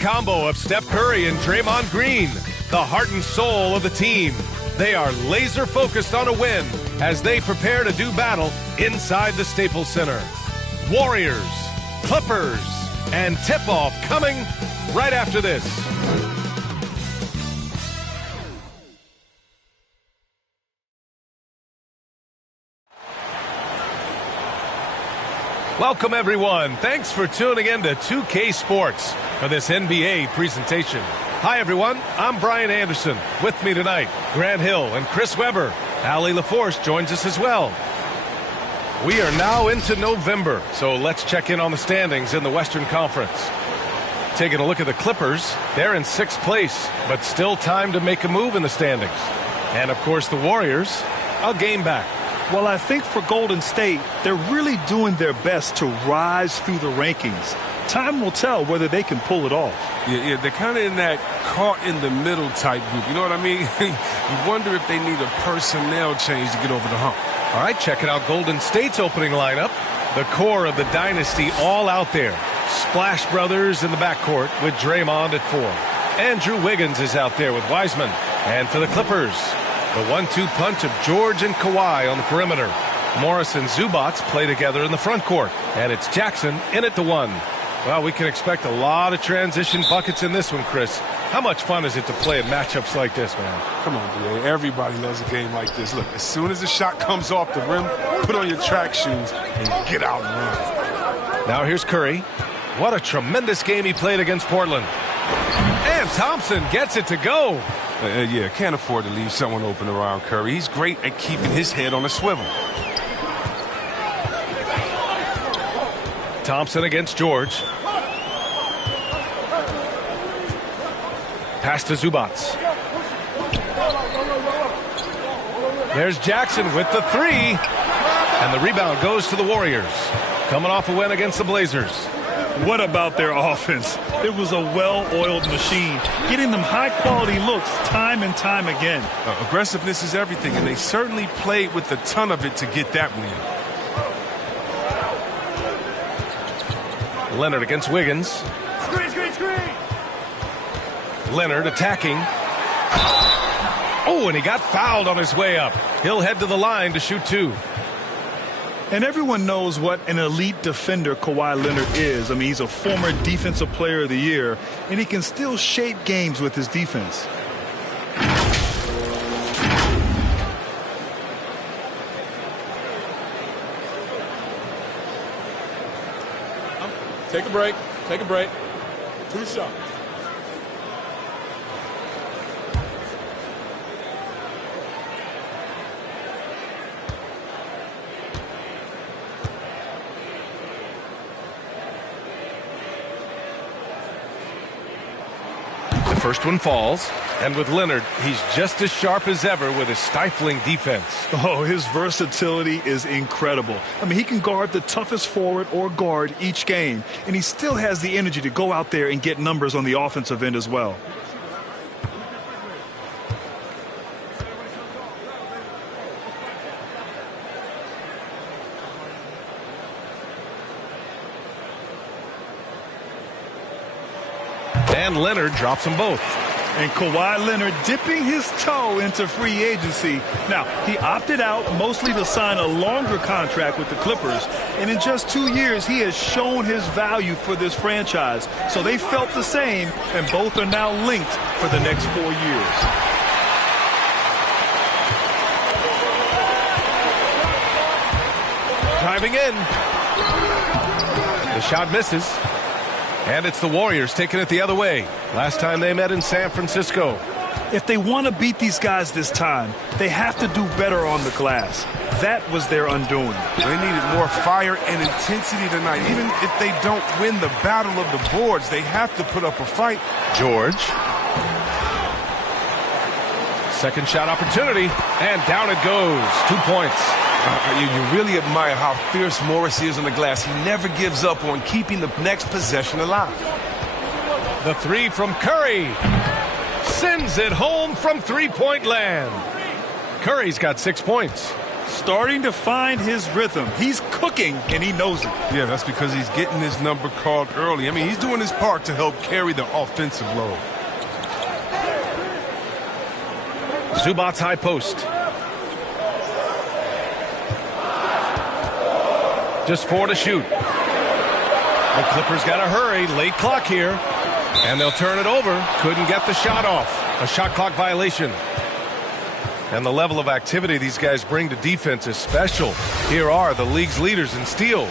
combo of Steph Curry and Draymond Green, the heart and soul of the team. They are laser focused on a win as they prepare to do battle inside the Staples Center. Warriors, Clippers, and tip-off coming right after this. Welcome, everyone. Thanks for tuning in to 2K Sports for this NBA presentation. Hi, everyone. I'm Brian Anderson. With me tonight, Grant Hill and Chris Webber. Allie LaForce joins us as well. We are now into November, so let's check in on the standings in the Western Conference. Taking a look at the Clippers, they're in 6th place, but still time to make a move in the standings. And, of course, the Warriors, a game back. Well, I think for Golden State, they're really doing their best to rise through the rankings. Time will tell whether they can pull it off. Yeah, they're kind of in that caught-in-the-middle type group. You know what I mean? You wonder if they need a personnel change to get over the hump. All right, checking out Golden State's opening lineup. The core of the dynasty all out there. Splash Brothers in the backcourt with Draymond at 4. Andrew Wiggins is out there with Wiseman. And for the Clippers, the 1-2 punch of George and Kawhi on the perimeter. Morris and Zubac play together in the front court. And it's Jackson in at the 1. Well, we can expect a lot of transition buckets in this one, Chris. How much fun is it to play in matchups like this, man? Come on, man. Everybody loves a game like this. Look, as soon as the shot comes off the rim, put on your track shoes and get out and run. Now here's Curry. What a tremendous game he played against Portland. And Thompson gets it to go. Yeah, can't afford to leave someone open around Curry. He's great at keeping his head on a swivel. Thompson against George. Pass to Zubac. There's Jackson with the 3. And the rebound goes to the Warriors. Coming off a win against the Blazers. What about their offense? It was a well-oiled machine, getting them high-quality looks time and time again. Aggressiveness is everything, and they certainly played with a ton of it to get that win. Leonard against Wiggins. Screen. Leonard attacking. Oh, and he got fouled on his way up. He'll head to the line to shoot 2. And everyone knows what an elite defender Kawhi Leonard is. I mean, he's a former Defensive Player of the Year, and he can still shape games with his defense. Take a break. 2 shots. The first one falls, and with Leonard, he's just as sharp as ever with his stifling defense. Oh, his versatility is incredible. I mean, he can guard the toughest forward or guard each game, and he still has the energy to go out there and get numbers on the offensive end as well. And Leonard drops them both. And Kawhi Leonard dipping his toe into free agency. Now, he opted out mostly to sign a longer contract with the Clippers. And in just 2 years, he has shown his value for this franchise. So they felt the same, and both are now linked for the next 4 years. Driving in. The shot misses. And it's the Warriors taking it the other way. Last time they met in San Francisco. If they want to beat these guys this time, they have to do better on the glass. That was their undoing. They needed more fire and intensity tonight. Even if they don't win the battle of the boards, they have to put up a fight. George. Second shot opportunity. And down it goes. 2 points. You really admire how fierce Morris is on the glass. He never gives up on keeping the next possession alive. The 3 from Curry. Sends it home from three-point land. Curry's got 6 points. Starting to find his rhythm. He's cooking, and he knows it. Yeah, that's because he's getting his number called early. I mean, he's doing his part to help carry the offensive load. Zubac's high post. Just 4 to shoot. The Clippers got to hurry. Late clock here. And they'll turn it over. Couldn't get the shot off. A shot clock violation. And the level of activity these guys bring to defense is special. Here are the league's leaders in steals.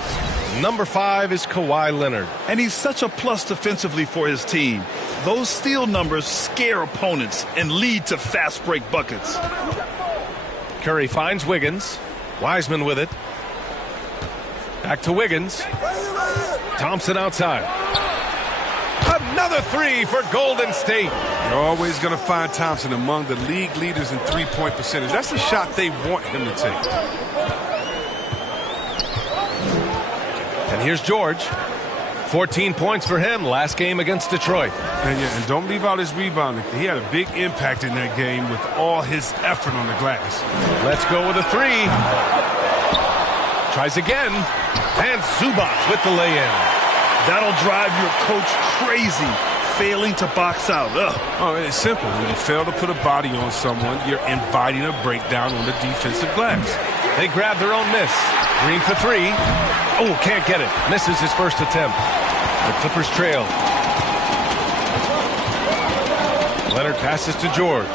Number 5 is Kawhi Leonard. And he's such a plus defensively for his team. Those steal numbers scare opponents and lead to fast break buckets. Curry finds Wiggins. Wiseman with it. Back to Wiggins. Thompson outside. Another 3 for Golden State. You're always going to find Thompson among the league leaders in three-point percentage. That's the shot they want him to take. And here's George. 14 points for him last game against Detroit. And don't leave out his rebounding. He had a big impact in that game with all his effort on the glass. Let's go with a 3. Tries again. And Zubac with the lay-in. That'll drive your coach crazy, failing to box out. Ugh. Oh, it's simple. When you fail to put a body on someone, you're inviting a breakdown on the defensive glass. They grab their own miss. Green for 3. Oh, can't get it. Misses his first attempt. The Clippers trail. Leonard passes to George.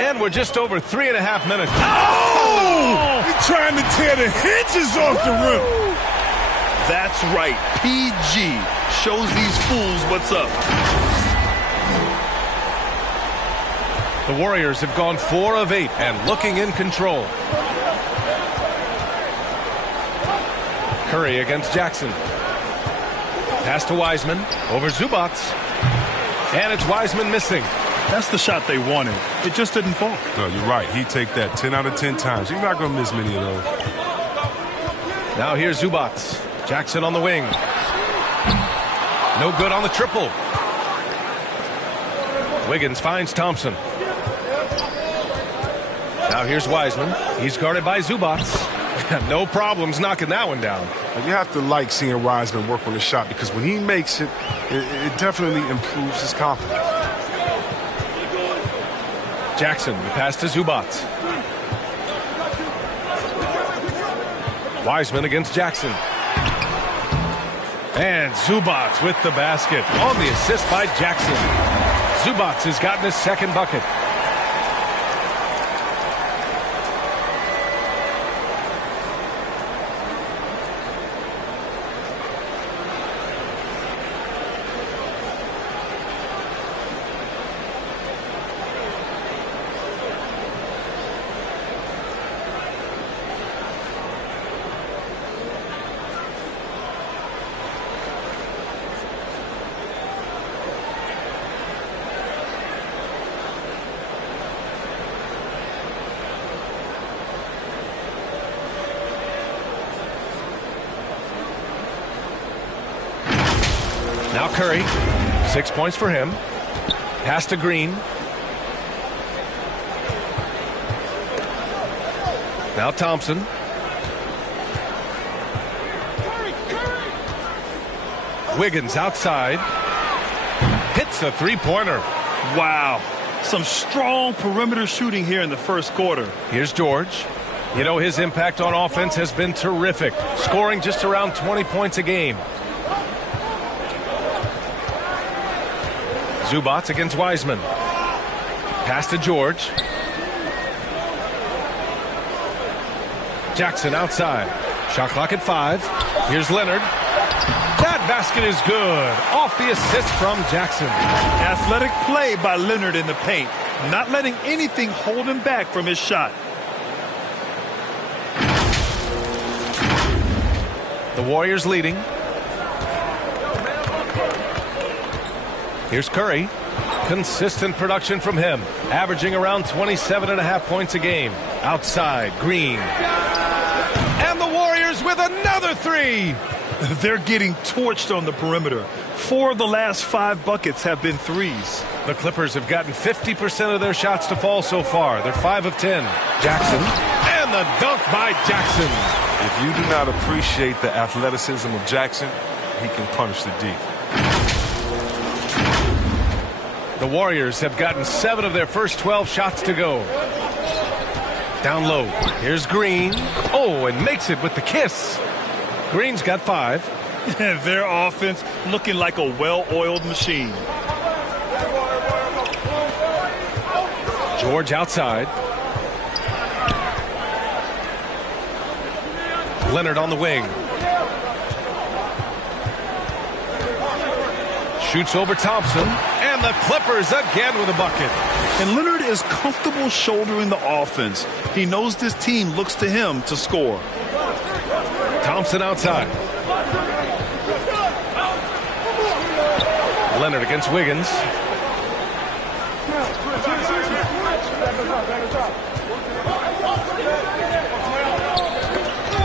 And we're just over 3.5 minutes. Oh! He's trying to tear the hinges off the rim. That's right. PG shows these fools what's up. The Warriors have gone 4 of 8 and looking in control. Curry against Jackson. Pass to Wiseman over Zubac. And it's Wiseman missing. That's the shot they wanted. It just didn't fall. No, you're right. He'd take that 10 out of 10 times. He's not going to miss many of those. Now here's Zubac. Jackson on the wing. No good on the triple. Wiggins finds Thompson. Now here's Wiseman. He's guarded by Zubac. No problems knocking that one down. You have to like seeing Wiseman work on the shot because when he makes it, it definitely improves his confidence. Jackson, the pass to Zubac. Wiseman against Jackson. And Zubac with the basket on the assist by Jackson. Zubac has gotten his second bucket. Now Curry, 6 points for him. Pass to Green. Now Thompson. Wiggins outside. Hits a three-pointer. Wow. Some strong perimeter shooting here in the first quarter. Here's George. You know, his impact on offense has been terrific, scoring just around 20 points a game. Zubac against Wiseman. Pass to George. Jackson outside. Shot clock at 5. Here's Leonard. That basket is good. Off the assist from Jackson. Athletic play by Leonard in the paint. Not letting anything hold him back from his shot. The Warriors leading. Here's Curry. Consistent production from him, averaging around 27.5 points a game. Outside, Green. And the Warriors with another 3. They're getting torched on the perimeter. 4 of the last 5 buckets have been threes. The Clippers have gotten 50% of their shots to fall so far. They're 5 of 10. Jackson. And the dunk by Jackson. If you do not appreciate the athleticism of Jackson, he can punish the D. The Warriors have gotten 7 of their first 12 shots to go. Down low. Here's Green. Oh, and makes it with the kiss. Green's got 5. Their offense looking like a well-oiled machine. George outside. Leonard on the wing. Shoots over Thompson. And the Clippers again with a bucket. And Leonard is comfortable shouldering the offense. He knows this team looks to him to score. Thompson outside. Leonard against Wiggins.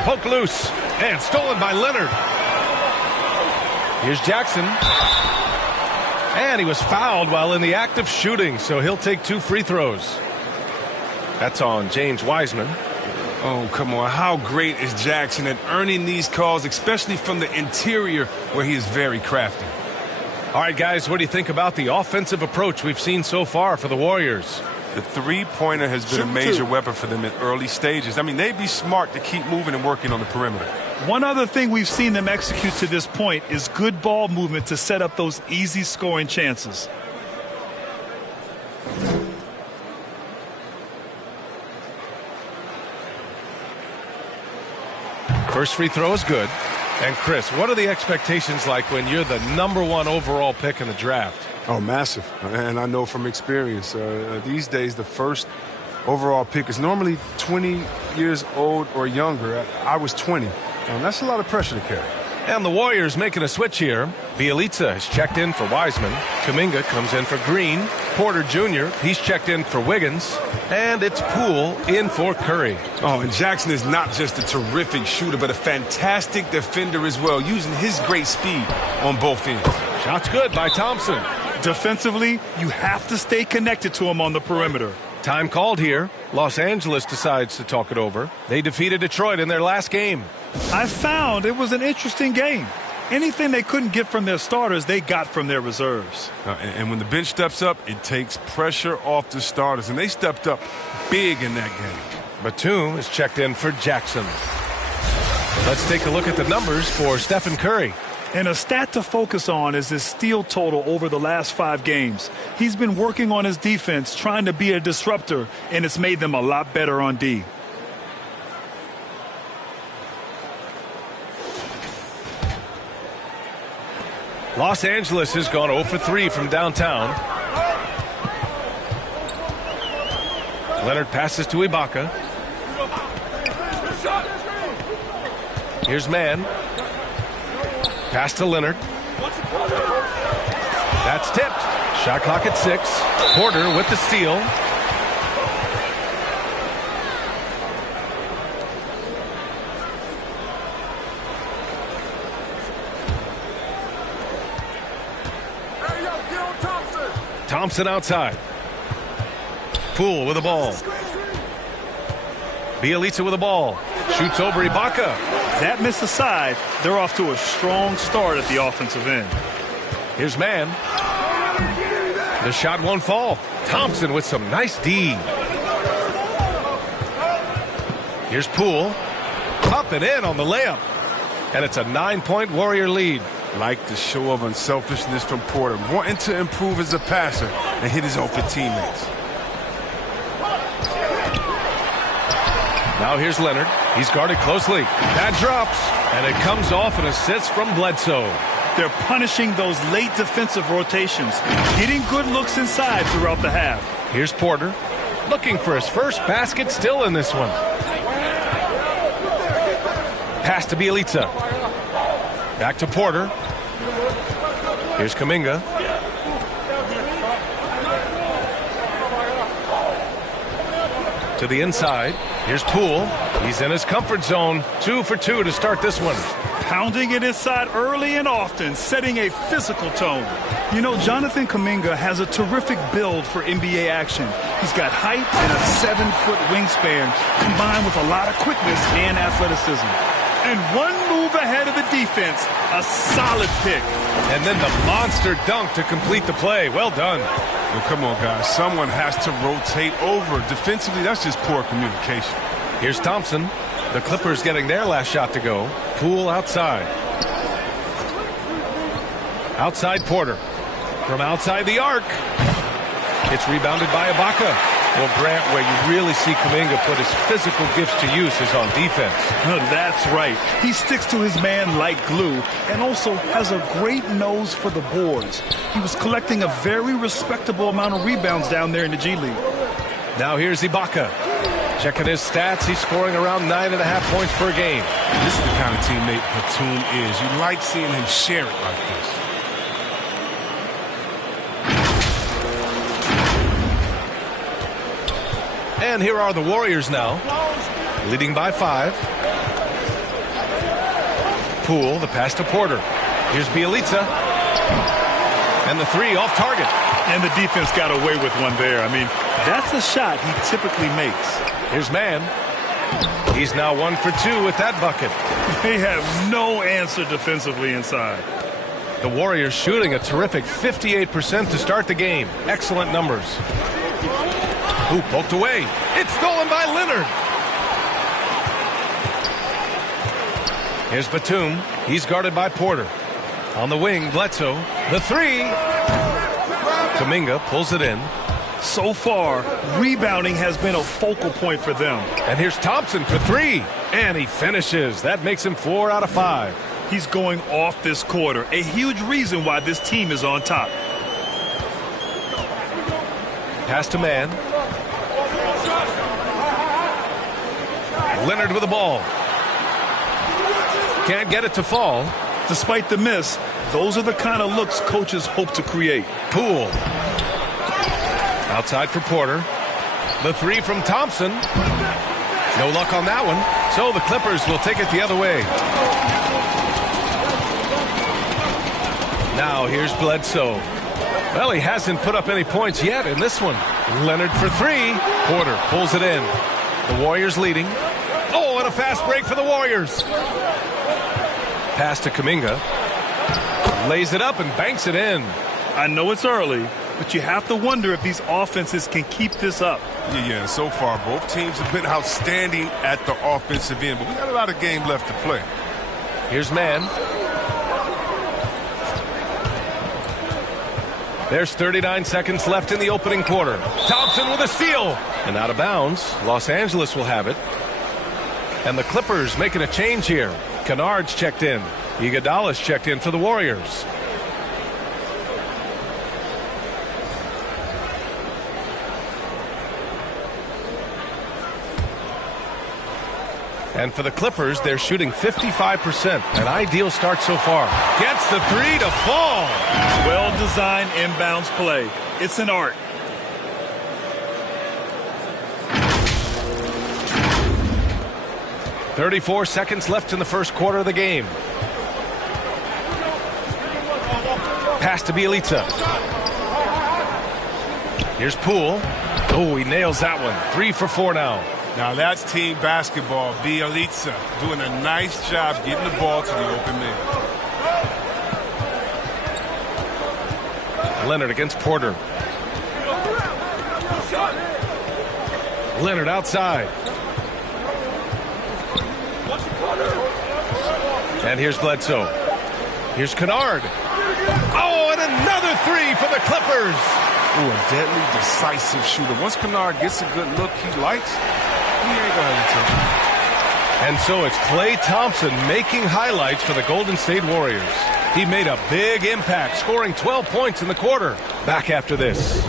Poke loose. And stolen by Leonard. Here's Jackson. And he was fouled while in the act of shooting, so he'll take 2 free throws. That's on James Wiseman. Oh, come on. How great is Jackson at earning these calls, especially from the interior where he is very crafty. All right, guys, what do you think about the offensive approach we've seen so far for the Warriors? The three-pointer has been a major weapon for them in early stages. I mean, they'd be smart to keep moving and working on the perimeter. One other thing we've seen them execute to this point is good ball movement to set up those easy scoring chances. First free throw is good. And Chris, what are the expectations like when you're the #1 overall pick in the draft? Oh, massive. And I know from experience, these days the first overall pick is normally 20 years old or younger. I was 20. That's a lot of pressure to carry. And the Warriors making a switch here. Bielitsa has checked in for Wiseman. Kuminga comes in for Green. Porter Jr., he's checked in for Wiggins. And it's Poole in for Curry. Oh, and Jackson is not just a terrific shooter, but a fantastic defender as well, using his great speed on both ends. Shot's good by Thompson. Defensively, you have to stay connected to him on the perimeter. Time called here. Los Angeles decides to talk it over. They defeated Detroit in their last game. I found it was an interesting game. Anything they couldn't get from their starters, they got from their reserves. And when the bench steps up, it takes pressure off the starters. And they stepped up big in that game. Batum is checked in for Jackson. Let's take a look at the numbers for Stephen Curry. And a stat to focus on is his steal total over the last 5 games. He's been working on his defense, trying to be a disruptor, and it's made them a lot better on D. Los Angeles has gone 0 for 3 from downtown. Leonard passes to Ibaka. Here's Mann. Pass to Leonard. That's tipped. Shot clock at 6. Porter with the steal. Thompson outside. Poole with the ball. Bielitsa with the ball. Shoots over Ibaka. That missed aside. They're off to a strong start at the offensive end. Here's Mann. The shot won't fall. Thompson with some nice D. Here's Poole. Up and in on the layup. And it's a 9-point Warrior lead. Like the show of unselfishness from Porter, wanting to improve as a passer and hit his open teammates. Now here's Leonard. He's guarded closely. That drops. And it comes off an assist from Bledsoe. They're punishing those late defensive rotations, getting good looks inside throughout the half. Here's Porter. Looking for his first basket still in this one. Pass to Bielitsa. Back to Porter. Here's Kuminga. To the inside. Here's Poole. He's in his comfort zone. 2 for 2 to start this one. Pounding it inside early and often, setting a physical tone. You know, Jonathan Kuminga has a terrific build for NBA action. He's got height and a 7-foot wingspan, combined with a lot of quickness and athleticism. And one move ahead of the defense, a solid pick. And then the monster dunk to complete the play. Well done. Well, come on, guys. Someone has to rotate over. Defensively, that's just poor communication. Here's Thompson. The Clippers getting their last shot to go. Poole outside. Outside Porter. From outside the arc. It's rebounded by Ibaka. Well, Grant, where you really see Kuminga put his physical gifts to use is on defense. That's right. He sticks to his man like glue and also has a great nose for the boards. He was collecting a very respectable amount of rebounds down there in the G League. Now here's Ibaka. Checking his stats, he's scoring around 9.5 points per game. This is the kind of teammate Batum is. You like seeing him share it like this. And here are the Warriors now, leading by 5. Poole, the pass to Porter. Here's Bielitsa. And the 3 off target. And the defense got away with one there. I mean, that's a shot he typically makes. Here's Mann. He's now 1 for 2 with that bucket. They have no answer defensively inside. The Warriors shooting a terrific 58% to start the game. Excellent numbers. Who poked away? It's stolen by Leonard. Here's Batum. He's guarded by Porter. On the wing, Bledsoe. The 3. Kuminga pulls it in. So far, rebounding has been a focal point for them. And here's Thompson for 3. And he finishes. That makes him 4 out of 5. He's going off this quarter. A huge reason why this team is on top. Pass to Mann. Leonard with the ball. Can't get it to fall. Despite the miss, those are the kind of looks coaches hope to create. Poole. Outside for Porter. The 3 from Thompson. No luck on that one. So the Clippers will take it the other way. Now here's Bledsoe. Well, he hasn't put up any points yet in this one. Leonard for 3. Porter pulls it in. The Warriors leading. Oh, and a fast break for the Warriors. Pass to Kuminga. Lays it up and banks it in. I know it's early, but you have to wonder if these offenses can keep this up. Yeah, so far both teams have been outstanding at the offensive end, but we got a lot of game left to play. Here's Mann. There's 39 seconds left in the opening quarter. Thompson with a steal. And out of bounds. Los Angeles will have it. And the Clippers making a change here. Kennard's checked in. Iguodala's checked in for the Warriors. And for the Clippers, they're shooting 55%. An ideal start so far. Gets the 3 to fall. Well-designed inbounds play. It's an art. .34 seconds left in the first quarter of the game. Pass to Bielitsa. Here's Poole. Oh, he nails that one. 3 for 4 now. Now that's team basketball. Bielitsa doing a nice job getting the ball to the open man. Leonard against Porter. Leonard outside. And here's Bledsoe. Here's Kennard. Oh, and another 3 for the Clippers. Ooh, a deadly, decisive shooter. Once Kennard gets a good look he likes, he ain't gonna hesitate. And so it's Klay Thompson making highlights for the Golden State Warriors. He made a big impact, scoring 12 points in the quarter. Back after this.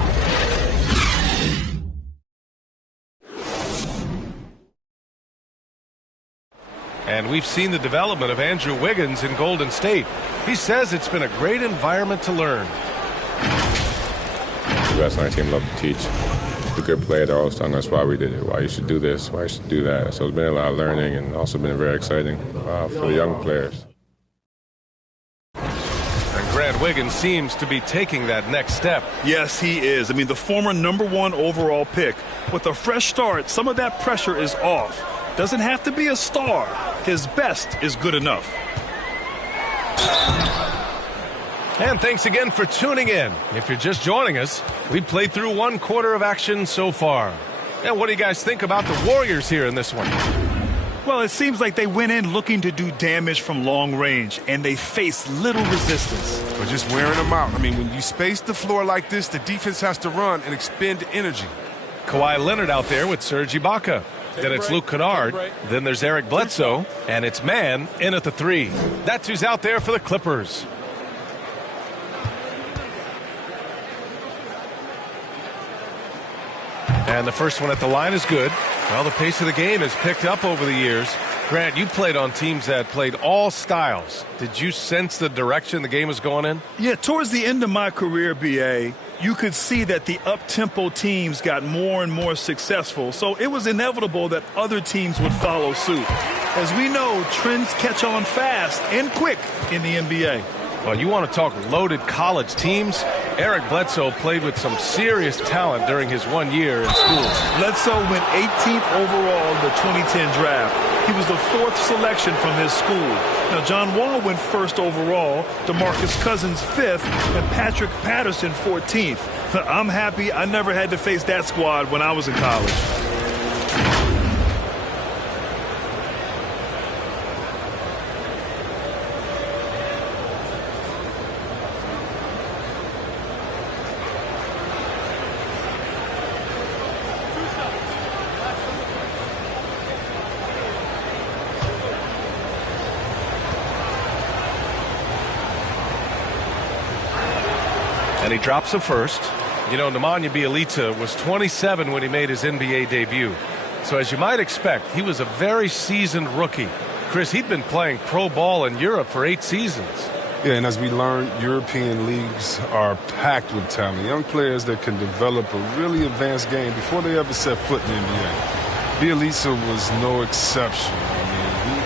And we've seen the development of Andrew Wiggins in Golden State. He says it's been a great environment to learn. The guys on our team love to teach. The good players are always telling us why we did it, why you should do this, why you should do that. So it's been a lot of learning and also been very exciting for the young players. Grant Wiggins seems to be taking that next step. Yes, he is. I mean, the former #1 overall pick. With a fresh start, some of that pressure is off. Doesn't have to be a star. His best is good enough. And thanks again for tuning in. If you're just joining us, we played through 1 quarter of action so far. And what do you guys think about the Warriors here in this one? Well, it seems like they went in looking to do damage from long range, and they faced little resistance. But just wearing them out. I mean, when you space the floor like this, the defense has to run and expend energy. Kawhi Leonard out there with Serge Ibaka. Then it's Luke Kennard. Then there's Eric Bledsoe. And it's Man in at the 3. That's who's out there for the Clippers. And the first one at the line is good. Well, the pace of the game has picked up over the years. Grant, you played on teams that played all styles. Did you sense the direction the game was going in? Yeah, towards the end of my career, BA, you could see that the up-tempo teams got more and more successful. So it was inevitable that other teams would follow suit. As we know, trends catch on fast and quick in the NBA. Well, you want to talk loaded college teams? Eric Bledsoe played with some serious talent during his 1 year in school. Bledsoe went 18th overall in the 2010 draft. He was the 4th selection from his school. Now, John Wall went 1st overall, DeMarcus Cousins 5th, and Patrick Patterson 14th. I'm happy I never had to face that squad when I was in college. And he drops a first. You know, Nemanja Bjelica was 27 when he made his NBA debut. So as you might expect, he was a very seasoned rookie. Chris, he'd been playing pro ball in Europe for 8 seasons. Yeah, and as we learned, European leagues are packed with talent. Young players that can develop a really advanced game before they ever set foot in the NBA. Bjelica was no exception. I mean,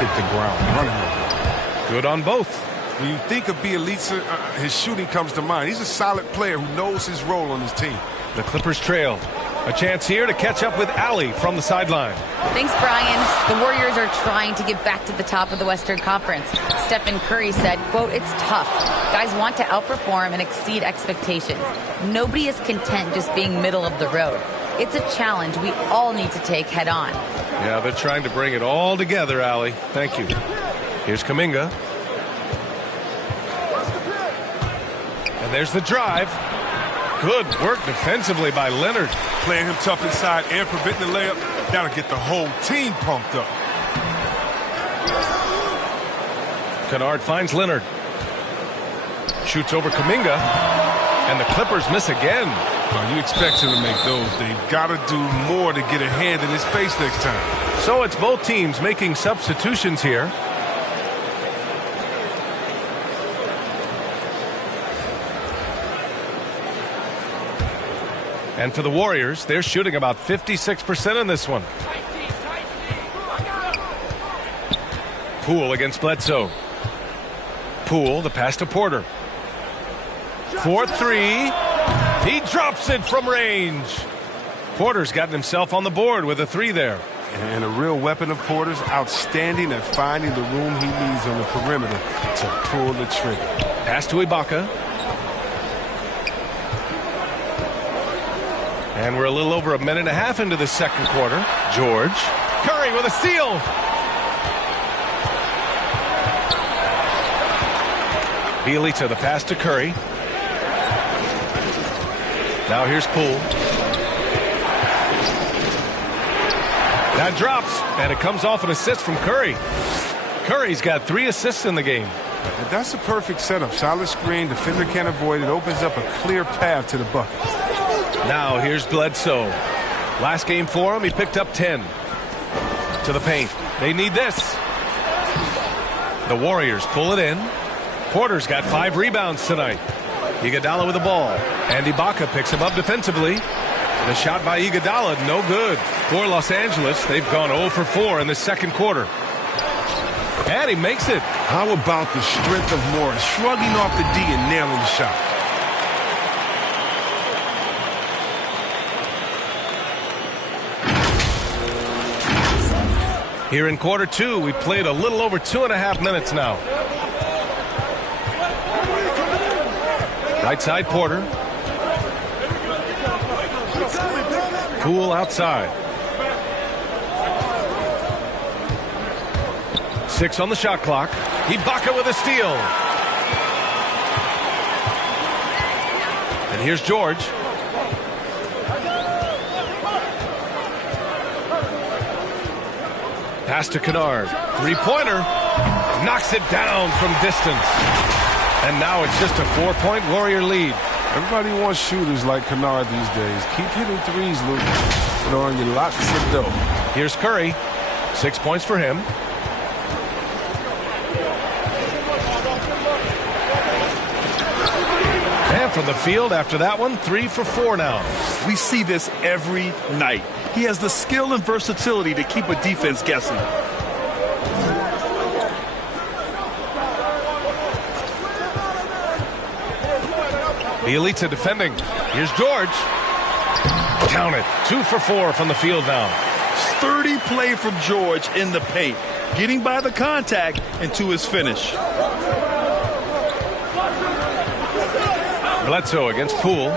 he hit the ground running. Good on both. When you think of Bjelica, his shooting comes to mind. He's a solid player who knows his role on his team. The Clippers trail. A chance here to catch up with Allie from the sideline. Thanks, Brian. The Warriors are trying to get back to the top of the Western Conference. Stephen Curry said, quote, "It's tough. Guys want to outperform and exceed expectations. Nobody is content just being middle of the road. It's a challenge we all need to take head on." Yeah, they're trying to bring it all together, Allie. Thank you. Here's Kuminga. And there's the drive. Good work defensively by Leonard. Playing him tough inside and preventing the layup. That'll get the whole team pumped up. Kennard finds Leonard. Shoots over Kuminga. And the Clippers miss again. Well, you expect him to make those. They've got to do more to get a hand in his face next time. So it's both teams making substitutions here. And for the Warriors, they're shooting about 56% in this one. Poole against Bledsoe. Poole, the pass to Porter. 4-3. He drops it from range. Porter's gotten himself on the board with a 3 there. And a real weapon of Porter's, outstanding at finding the room he needs on the perimeter to pull the trigger. Pass to Ibaka. And we're a little over a minute and a half into the second quarter. George. Curry with a steal. Bjelica, the pass to Curry. Now here's Poole. That drops, and it comes off an assist from Curry. Curry's got 3 assists in the game. And that's a perfect setup. Solid screen, defender can't avoid it. Opens up a clear path to the bucket. Now here's Bledsoe. Last game for him, he picked up 10. To the paint. They need this. The Warriors pull it in. Porter's got 5 rebounds tonight. Iguodala with the ball. And Ibaka picks him up defensively. The shot by Iguodala, no good. For Los Angeles, they've gone 0 for 4 in the second quarter. And he makes it. How about the strength of Morris shrugging off the D and nailing the shot? Here in quarter two, we played a little over 2.5 minutes now. Right side, Porter. Poole outside. 6 on the shot clock. Ibaka with a steal. And here's George. Pass to Kennard. Three-pointer. Knocks it down from distance. And now it's just a 4-point Warrior lead. Everybody wants shooters like Kennard these days. Keep hitting threes, Luke. It'll earn you lots of dough. Here's Curry. 6 points for him. And from the field after that one, 3 for 4 now. We see this every night. He has the skill and versatility to keep a defense guessing. Bielitsa defending. Here's George. Count it. 2 for 4 from the field now. Sturdy play from George in the paint, getting by the contact and to his finish. Bledsoe against Poole.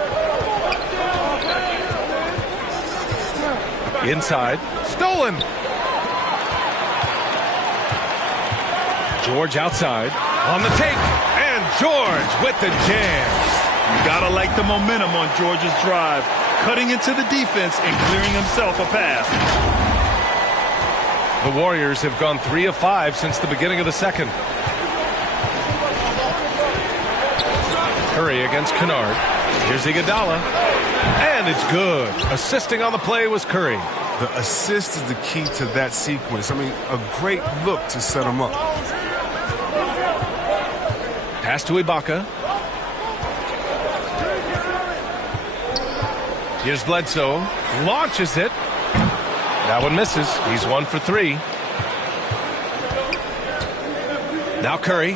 Inside. Stolen. George outside. On the take. And George with the jam. You gotta like the momentum on George's drive, cutting into the defense and clearing himself a pass. The Warriors have gone 3 of 5 since the beginning of the second. Curry against Kennard. Here's Iguodala. And it's good. Assisting on the play was Curry. The assist is the key to that sequence. I mean, a great look to set him up. Pass to Ibaka. Here's Bledsoe. Launches it. That one misses. He's 1 for 3. Now Curry.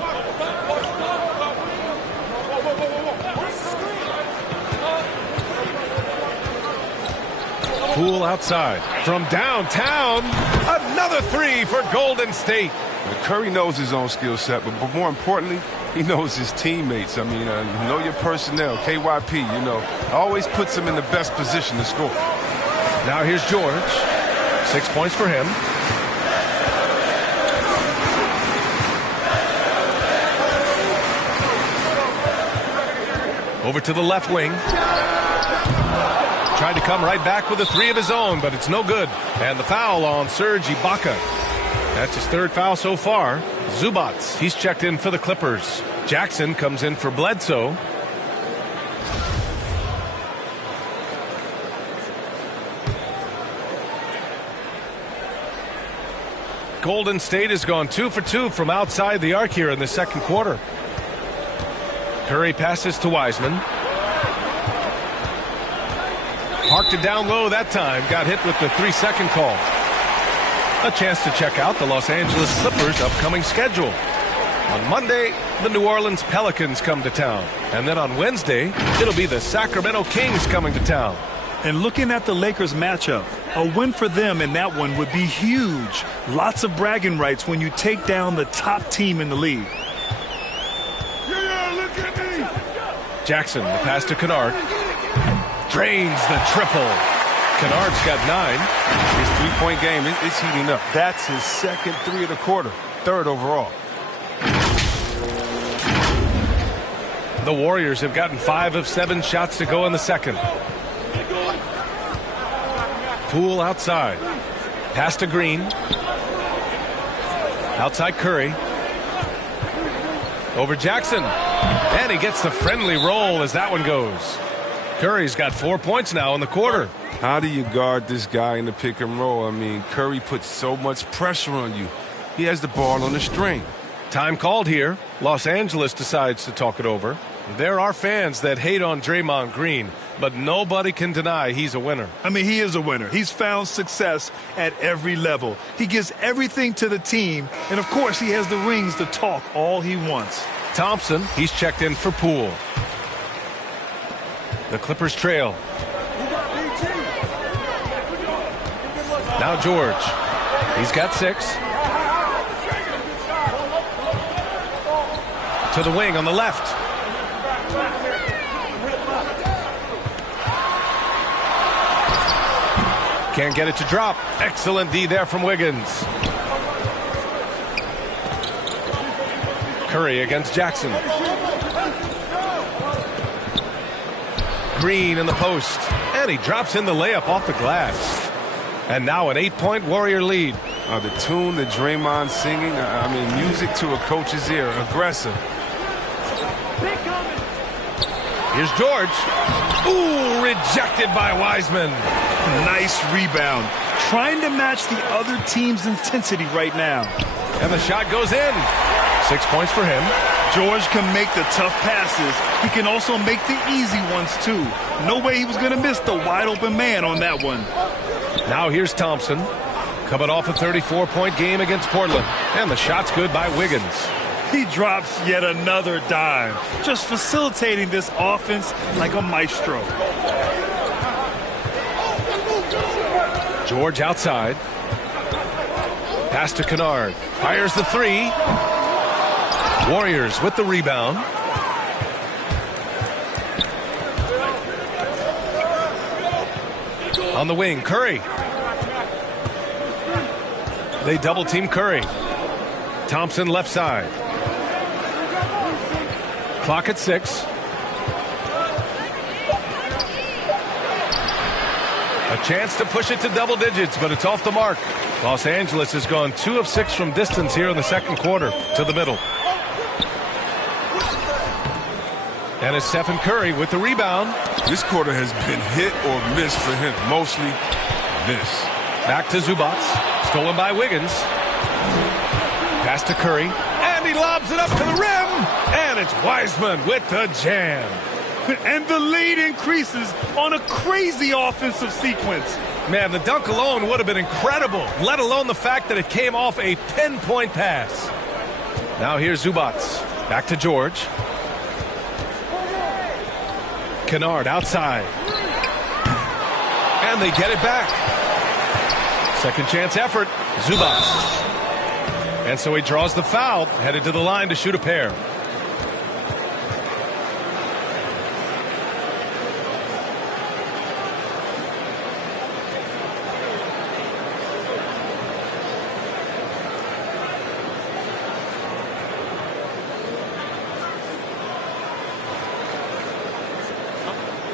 Poole outside. From downtown. Another 3 for Golden State. Curry knows his own skill set, but more importantly, he knows his teammates. I mean, know your personnel. KYP, you know, always puts him in the best position to score. Now here's George. 6 points for him. Over to the left wing. Tried to come right back with a 3 of his own, but it's no good. And the foul on Serge Ibaka. That's his 3rd foul so far. Zubats, he's checked in for the Clippers. Jackson comes in for Bledsoe. Golden State has gone 2 for 2 from outside the arc here in the second quarter. Curry passes to Wiseman. Parked it down low that time. Got hit with the 3-second call. A chance to check out the Los Angeles Clippers' upcoming schedule. On Monday, the New Orleans Pelicans come to town. And then on Wednesday, it'll be the Sacramento Kings coming to town. And looking at the Lakers matchup, a win for them in that one would be huge. Lots of bragging rights when you take down the top team in the league. Yeah, look at me. Jackson, the pass to Kennard. Drains the triple. Kennard's got 9. His 3-point game is heating up. That's his second 3 of the quarter, 3rd overall. The Warriors have gotten 5 of 7 shots to go in the second. Poole outside. Pass to Green. Outside Curry. Over Jackson. And he gets the friendly roll as that one goes. Curry's got 4 points now in the quarter. How do you guard this guy in the pick and roll? I mean, Curry puts so much pressure on you. He has the ball on the string. Time called here. Los Angeles decides to talk it over. There are fans that hate on Draymond Green, but nobody can deny he's a winner. I mean, he is a winner. He's found success at every level. He gives everything to the team, and of course, he has the rings to talk all he wants. Thompson, he's checked in for Poole. The Clippers trail. Now George. He's got 6. To the wing on the left. Can't get it to drop. Excellent D there from Wiggins. Curry against Jackson. Green in the post. And he drops in the layup off the glass. And now an 8-point Warrior lead. The tune that Draymond's singing, I mean, music to a coach's ear. Aggressive. Here's George. Ooh, rejected by Wiseman. Nice rebound. Trying to match the other team's intensity right now. And the shot goes in. 6 points for him. George can make the tough passes. He can also make the easy ones, too. No way he was going to miss the wide-open man on that one. Now here's Thompson. Coming off a 34-point game against Portland. And the shot's good by Wiggins. He drops yet another dime, just facilitating this offense like a maestro. George outside. Pass to Kennard. Fires the 3. Warriors with the rebound. On the wing, Curry. They double team Curry. Thompson left side. Clock at 6. A chance to push it to double digits, but it's off the mark. Los Angeles has gone 2 of 6 from distance here in the second quarter to the middle. And it's Stephen Curry with the rebound. This quarter has been hit or miss for him. Mostly miss. Back to Zubac. Stolen by Wiggins. Pass to Curry. And he lobs it up to the rim. And it's Wiseman with the jam. And the lead increases on a crazy offensive sequence. Man, the dunk alone would have been incredible, let alone the fact that it came off a pinpoint pass. Now here's Zubac. Back to George. Kennard outside. And they get it back. Second chance effort. Zubac. And so he draws the foul, headed to the line to shoot a pair.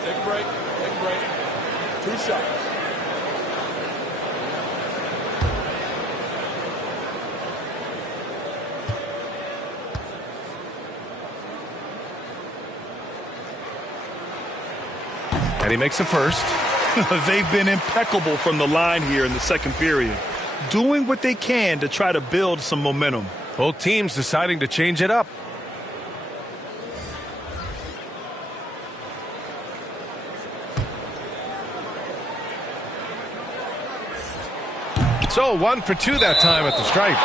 Take a break. Take a break. 2 shots. And he makes the first. They've been impeccable from the line here in the second period, doing what they can to try to build some momentum. Both teams deciding to change it up. So 1 for 2 that time at the stripe.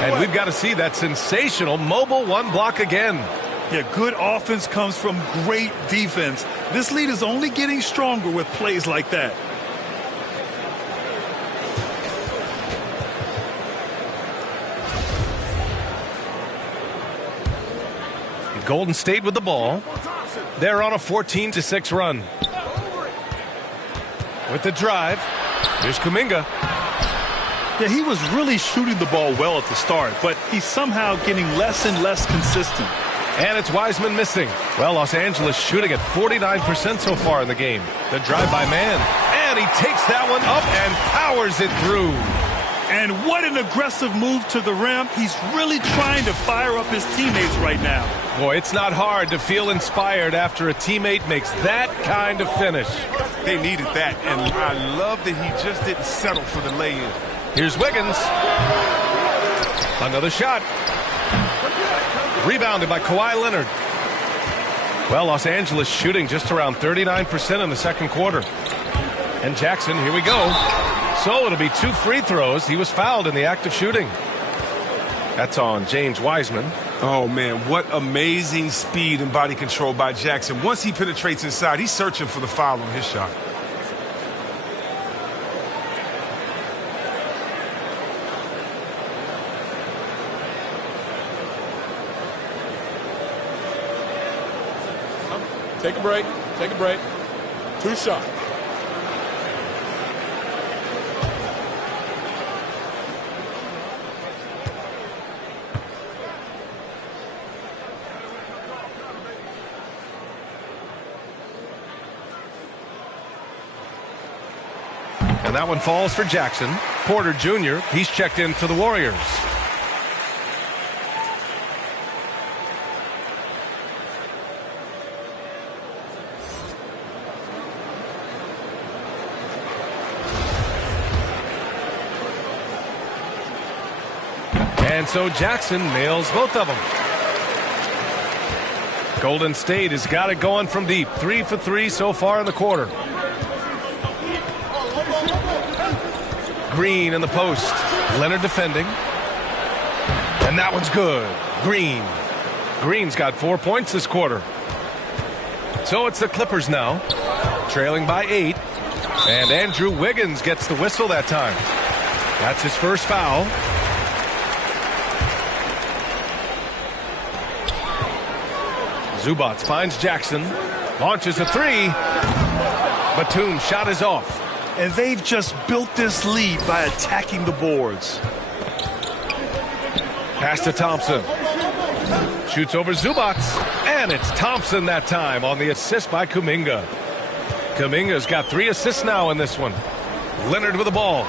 And we've got to see that sensational mobile 1 block again. Yeah, good offense comes from great defense. This lead is only getting stronger with plays like that. Golden State with the ball. They're on a 14-6 run. With the drive, here's Kuminga. Yeah, he was really shooting the ball well at the start, but he's somehow getting less and less consistent. And it's Wiseman missing. Well, Los Angeles shooting at 49% so far in the game. The drive by man. And he takes that one up and powers it through. And what an aggressive move to the rim. He's really trying to fire up his teammates right now. Boy, it's not hard to feel inspired after a teammate makes that kind of finish. They needed that, and I love that he just didn't settle for the lay-in. Here's Wiggins. Another shot. Rebounded by Kawhi Leonard. Well, Los Angeles shooting just around 39% in the second quarter. And Jackson, here we go. So it'll be 2 free throws. He was fouled in the act of shooting. That's on James Wiseman. Oh, man, what amazing speed and body control by Jackson. Once he penetrates inside, he's searching for the foul on his shot. Take a break. Take a break. 2 shots. And that one falls for Jackson. Porter Jr., he's checked in for the Warriors. And so Jackson nails both of them. Golden State has got it going from deep. 3 for 3 so far in the quarter. Green in the post. Leonard defending. And that one's good. Green's got 4 points this quarter. So it's the Clippers now, trailing by 8. And Andrew Wiggins gets the whistle that time. That's his first foul. Zubac finds Jackson. Launches a 3. Batum's shot is off. And they've just built this lead by attacking the boards. Pass to Thompson. Shoots over Zubac. And it's Thompson that time on the assist by Kuminga. Kuminga's got 3 assists now in this one. Leonard with the ball.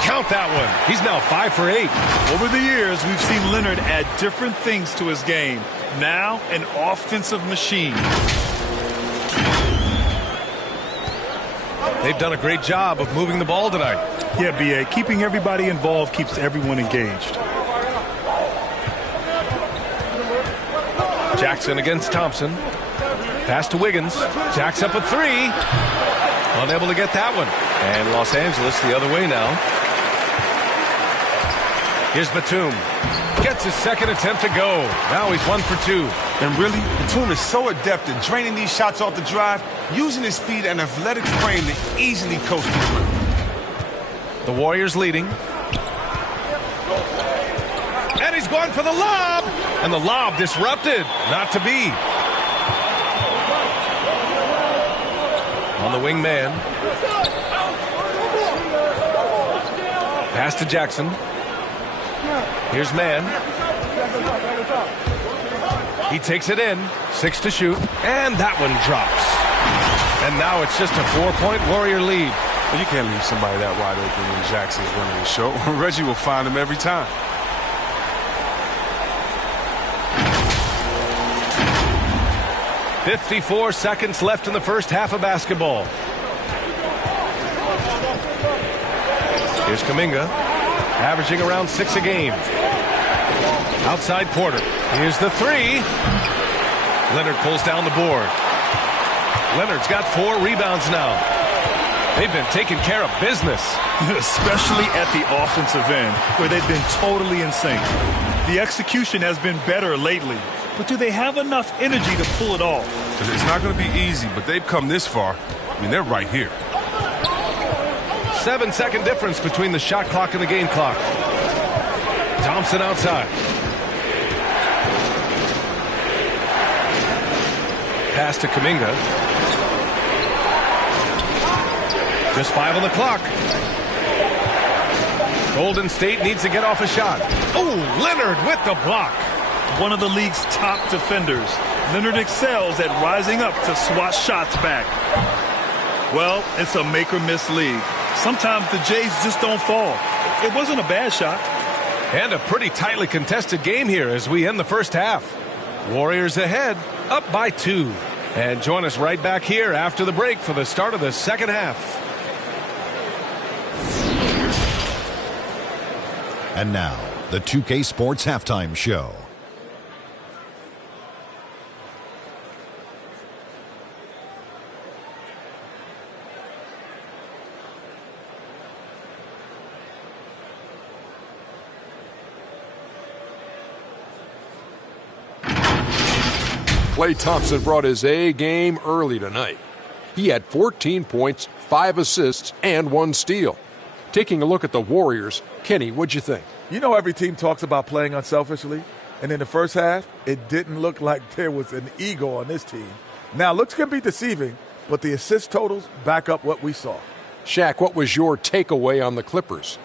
Count that one. He's now 5 for 8. Over the years, we've seen Leonard add different things to his game. Now, an offensive machine. They've done a great job of moving the ball tonight. Yeah, B.A. Keeping everybody involved keeps everyone engaged. Jackson against Thompson. Pass to Wiggins. Jack's up a 3. Unable to get that one. And Los Angeles the other way now. Here's Batum. Gets his second attempt to go. Now he's 1 for 2. And really, Batum is so adept at draining these shots off the drive, using his speed and athletic frame to easily coast the rim. The Warriors leading. And he's going for the lob. And the lob disrupted. Not to be. On the wing man. Pass to Jackson. Here's Man. He takes it in. 6 to shoot. And that one drops. And now it's just a 4-point Warrior lead. Well, you can't leave somebody that wide open when Jackson's running the show. Reggie will find him every time. .54 seconds left in the first half of basketball. Here's Kuminga, averaging around 6 a game. Outside Porter. Here's the 3. Leonard pulls down the board. Leonard's got 4 rebounds now. They've been taking care of business. Especially at the offensive end, where they've been totally in sync. The execution has been better lately. But do they have enough energy to pull it off? It's not going to be easy, but they've come this far. I mean, they're right here. 7-second difference between the shot clock and the game clock. Thompson outside. Pass to Kuminga. Just 5 on the clock. Golden State needs to get off a shot. Oh, Leonard with the block. One of the league's top defenders. Leonard excels at rising up to swat shots back. Well, it's a make-or-miss league. Sometimes the Jays just don't fall. It wasn't a bad shot. And a pretty tightly contested game here as we end the first half. Warriors ahead, up by 2. And join us right back here after the break for the start of the second half. And now, the 2K Sports Halftime Show. Klay Thompson brought his A game early tonight. He had 14 points, 5 assists, and 1 steal. Taking a look at the Warriors, Kenny, what'd you think? You know, every team talks about playing unselfishly, and in the first half, it didn't look like there was an ego on this team. Now, looks can be deceiving, but the assist totals back up what we saw. Shaq, what was your takeaway on the Clippers?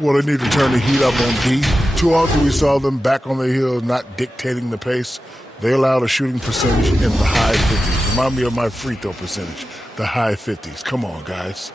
Well, they need to turn the heat up on D. Too often we saw them back on their heels, not dictating the pace. They allowed a shooting percentage in the high 50s. Remind me of my free throw percentage, the high 50s. Come on, guys.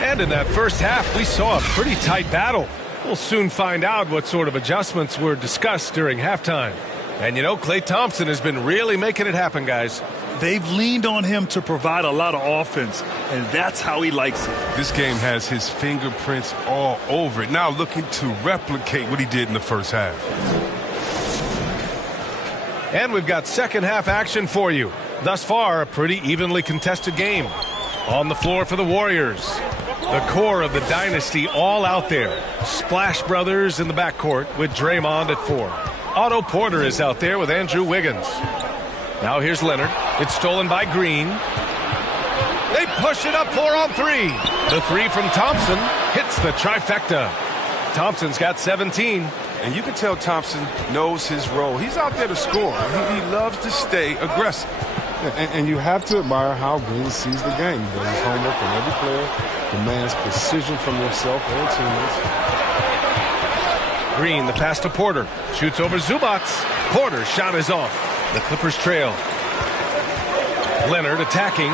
And in that first half, we saw a pretty tight battle. We'll soon find out what sort of adjustments were discussed during halftime. And you know, Klay Thompson has been really making it happen, guys. They've leaned on him to provide a lot of offense, and that's how he likes it. This game has his fingerprints all over it. Now looking to replicate what he did in the first half. And we've got second half action for you. Thus far, a pretty evenly contested game. On the floor for the Warriors. The core of the dynasty all out there. Splash Brothers in the backcourt with Draymond at 4. Otto Porter is out there with Andrew Wiggins. Now here's Leonard. It's stolen by Green. They push it up 4 on 3. The 3 from Thompson hits the trifecta. Thompson's got 17. And you can tell Thompson knows his role. He's out there to score. He loves to stay aggressive. And you have to admire how Green sees the game. He does his homework on every player, demands precision from himself and teammates. Green, the pass to Porter. Shoots over Zubac. Porter's shot is off. The Clippers trail. Leonard attacking.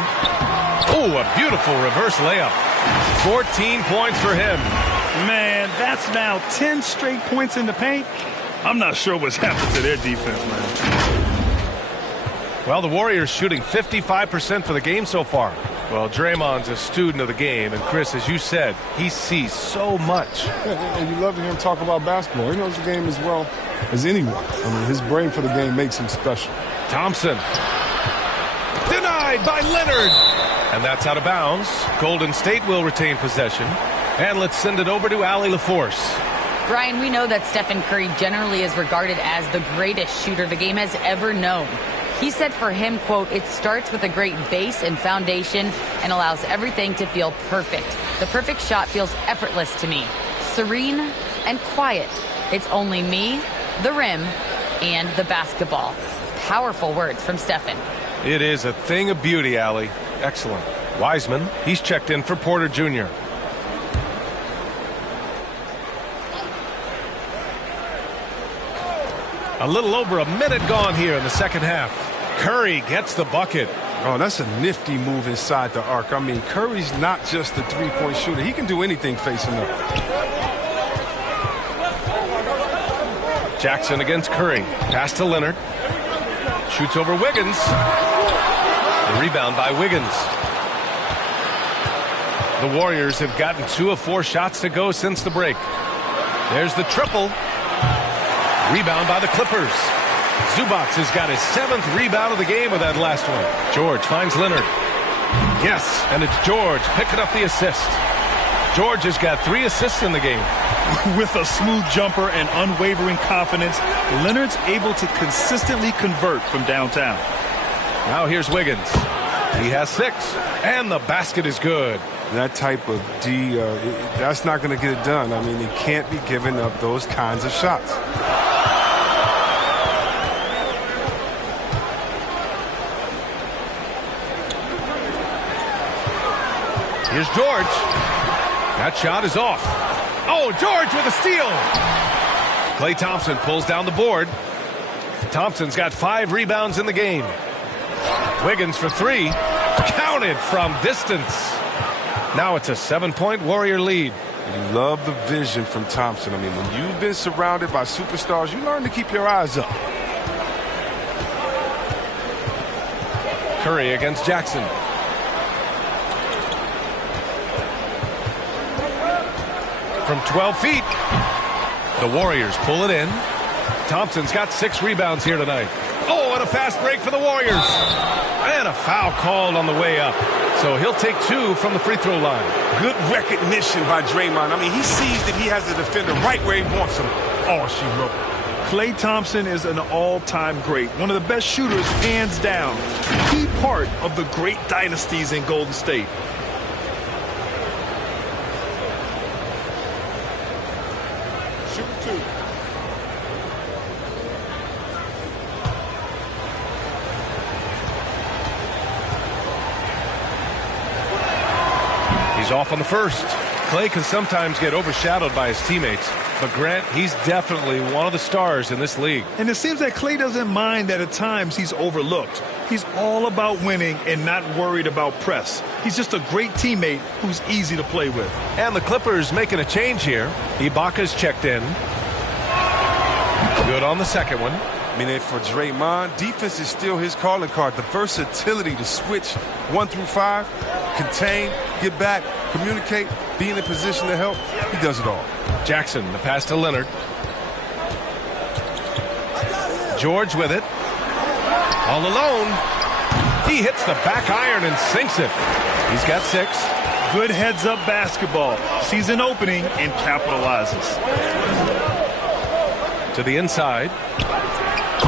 Oh, a beautiful reverse layup. 14 points for him. Man, that's now 10 straight points in the paint. I'm not sure what's happened to their defense, man. Well, the Warriors shooting 55% for the game so far. Well, Draymond's a student of the game, and Chris, as you said, he sees so much. And you love to hear him talk about basketball. He knows the game as well as anyone. I mean, his brain for the game makes him special. Thompson. Denied by Leonard. And that's out of bounds. Golden State will retain possession. And let's send it over to Allie LaForce. Brian, we know that Stephen Curry generally is regarded as the greatest shooter the game has ever known. He said for him, quote, it starts with a great base and foundation and allows everything to feel perfect. The perfect shot feels effortless to me. Serene and quiet. It's only me, the rim, and the basketball. Powerful words from Stephen. It is a thing of beauty, Allie. Excellent. Wiseman, he's checked in for Porter Jr. A little over a minute gone here in the second half. Curry gets the bucket. Oh, that's a nifty move inside the arc. I mean, Curry's not just a three-point shooter. He can do anything facing up. Jackson against Curry. Pass to Leonard. Shoots over Wiggins. The rebound by Wiggins. The Warriors have gotten 2 of 4 shots to go since the break. There's the triple. Rebound by the Clippers. Zubac has got his 7th rebound of the game with that last one. George finds Leonard. Yes, and it's George picking up the assist. George has got 3 assists in the game. With a smooth jumper and unwavering confidence, Leonard's able to consistently convert from downtown. Now here's Wiggins. He has 6, and the basket is good. That type of D, that's not going to get it done. I mean, he can't be giving up those kinds of shots. Here's George. That shot is off. Oh, George with a steal. Klay Thompson pulls down the board. Thompson's got 5 rebounds in the game. Wiggins for 3. Counted from distance. Now it's a 7-point Warrior lead. You love the vision from Thompson. I mean, when you've been surrounded by superstars, you learn to keep your eyes up. Curry against Jackson. From 12 feet. The Warriors pull it in. Thompson's got 6 rebounds here tonight. Oh, and a fast break for the Warriors. And a foul called on the way up. So he'll take 2 from the free throw line. Good recognition by Draymond. I mean, he sees that he has the defender right where he wants him. Oh, she wrote. Klay Thompson is an all-time great. One of the best shooters, hands down. Key part of the great dynasties in Golden State. He's off on the first. Klay can sometimes get overshadowed by his teammates, but Grant, he's definitely one of the stars in this league. And it seems that Klay doesn't mind that at times he's overlooked. He's all about winning and not worried about press. He's just a great teammate who's easy to play with. And the Clippers making a change here. Ibaka's checked in. Good on the second one. I mean, for Draymond, defense is still his calling card. The versatility to switch 1 through 5, contain, get back, communicate, be in a position to help. He does it all. Jackson, the pass to Leonard. George with it. All alone. He hits the back iron and sinks it. He's got 6. Good heads-up basketball. Sees an opening and capitalizes. To the inside.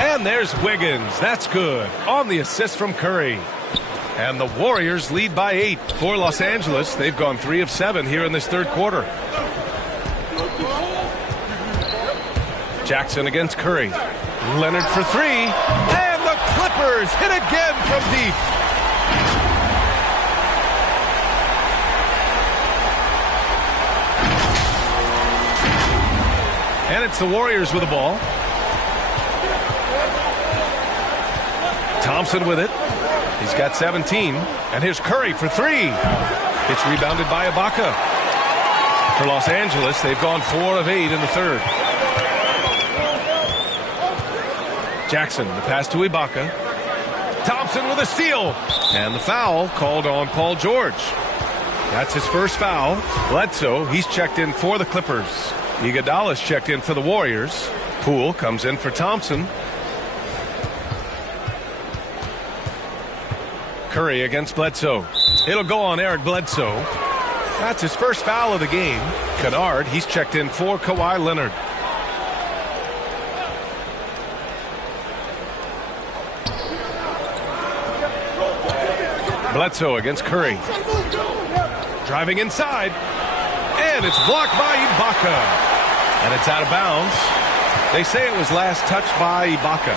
And there's Wiggins. That's good. On the assist from Curry. And the Warriors lead by 8 for Los Angeles. They've gone 3 of 7 here in this third quarter. Jackson against Curry. Leonard for 3. And the Clippers hit again from deep. And it's the Warriors with the ball. Thompson with it. He's got 17. And here's Curry for 3. It's rebounded by Ibaka. For Los Angeles, they've gone 4 of 8 in the third. Jackson, the pass to Ibaka. Thompson with a steal. And the foul called on Paul George. That's his first foul. Bledsoe, he's checked in for the Clippers. Iguodala's checked in for the Warriors. Poole comes in for Thompson. Curry against Bledsoe. It'll go on Eric Bledsoe. That's his first foul of the game. Kennard, he's checked in for Kawhi Leonard. Bledsoe against Curry. Driving inside. And it's blocked by Ibaka. And it's out of bounds. They say it was last touched by Ibaka.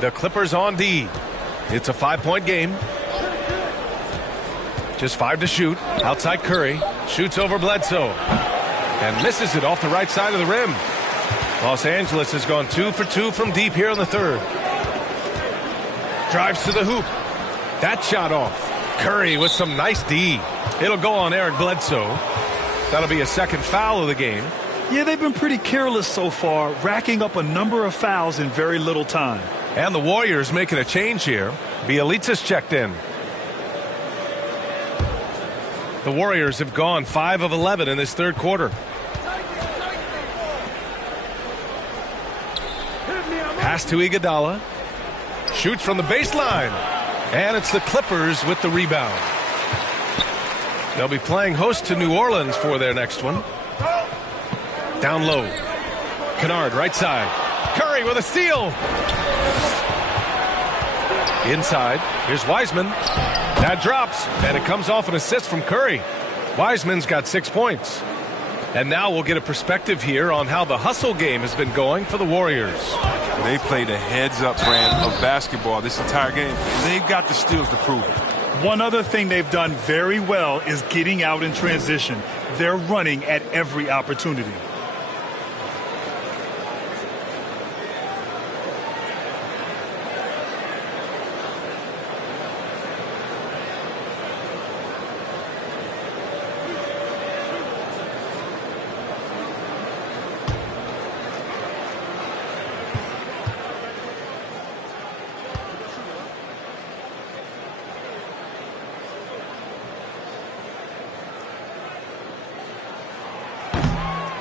The Clippers on D. It's a 5-point game. Just 5 to shoot. Outside Curry. Shoots over Bledsoe. And misses it off the right side of the rim. Los Angeles has gone 2 for 2 from deep here in the third. Drives to the hoop. That shot off. Curry with some nice D. It'll go on Eric Bledsoe. That'll be a second foul of the game. Yeah, they've been pretty careless so far, racking up a number of fouls in very little time. And the Warriors making a change here. Bielitsa's checked in. The Warriors have gone 5 of 11 in this third quarter. Pass to Iguodala. Shoots from the baseline. And it's the Clippers with the rebound. They'll be playing host to New Orleans for their next one. Down low. Kennard, right side. Curry with a steal. Inside. Here's Wiseman. That drops, and it comes off an assist from Curry. Wiseman's got 6 points. And now we'll get a perspective here on how the hustle game has been going for the Warriors. They played a heads-up brand of basketball this entire game, and they've got the steals to prove it. One other thing they've done very well is getting out in transition. they're running at every opportunity.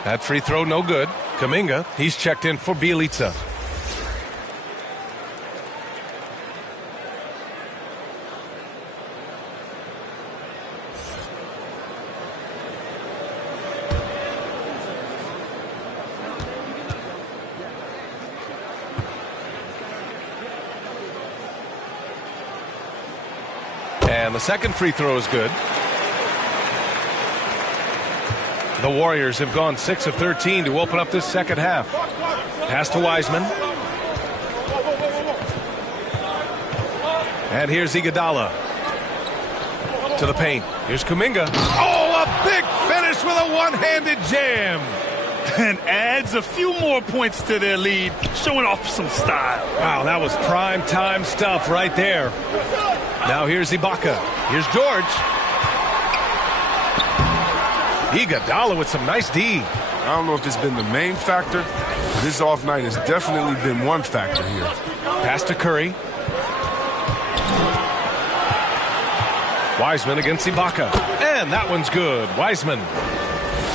That free throw no good. Kuminga, he's checked in for Bjelica. And the second free throw is good. The Warriors have gone 6 of 13 to open up this second half. Pass to Wiseman. And here's Iguodala. To the paint. Here's Kuminga. Oh, a big finish with a one-handed jam. And adds a few more points to their lead, showing off some style. Wow, that was prime time stuff right there. Now here's Ibaka. Here's George. Iguodala with some nice D. I don't know if it's been the main factor, but this off night has definitely been one factor here. Pass to Curry. Wiseman against Ibaka. And that one's good. Wiseman.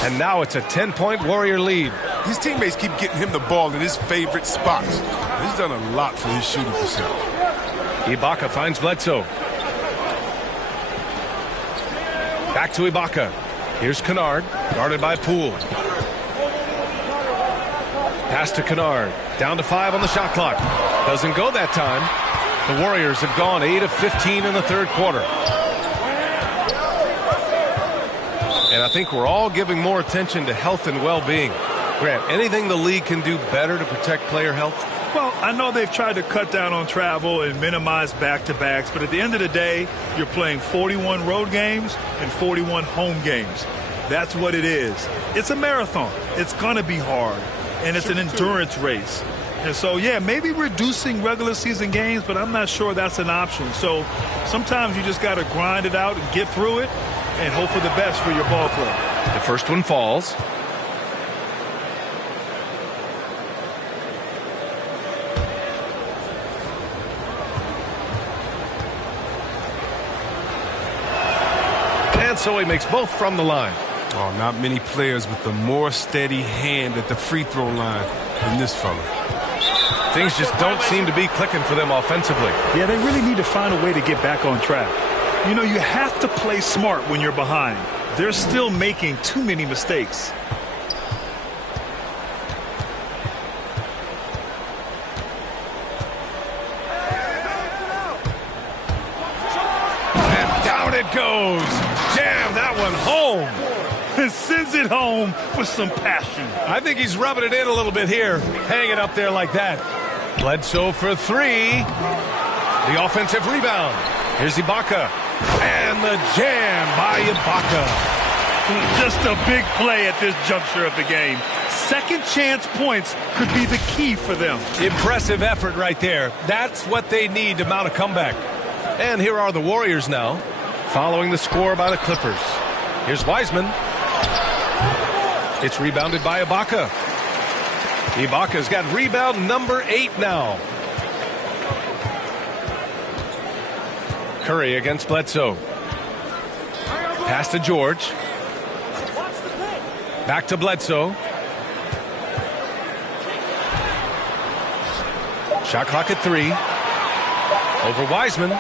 And now it's a 10-point Warrior lead. His teammates keep getting him the ball in his favorite spots. He's done a lot for his shooting percentage. Ibaka finds Bledsoe. Back to Ibaka. Here's Kennard, guarded by Poole. Pass to Kennard. Down to 5 on the shot clock. Doesn't go that time. The Warriors have gone 8 of 15 in the third quarter. And I think we're all giving more attention to health and well-being. Grant, anything the league can do better to protect player health? Well, I know they've tried to cut down on travel and minimize back-to-backs, but at the end of the day, you're playing 41 road games and 41 home games. That's what it is. It's a marathon. It's going to be hard, and it's an endurance race. And so, yeah, maybe reducing regular season games, but I'm not sure that's an option. So sometimes you just got to grind it out and get through it and hope for the best for your ball club. The first one falls. And so he makes both from the line. Oh, not many players with the more steady hand at the free throw line than this fella. Things just don't seem to be clicking for them offensively. Yeah, they really need to find a way to get back on track. You know, you have to play smart when you're behind. They're still making too many mistakes. And down it goes. Jam that one home. And sends it home with some passion. I think he's rubbing it in a little bit here. Hanging up there like that. Bledsoe for 3. The offensive rebound. Here's Ibaka. And the jam by Ibaka. Just a big play at this juncture of the game. Second chance points could be the key for them. Impressive effort right there. That's what they need to mount a comeback. And here are the Warriors now, following the score by the Clippers. Here's Wiseman. It's rebounded by Ibaka. Ibaka's got rebound number 8 now. Curry against Bledsoe. Pass to George. Back to Bledsoe. Shot clock at 3. Over Wiseman.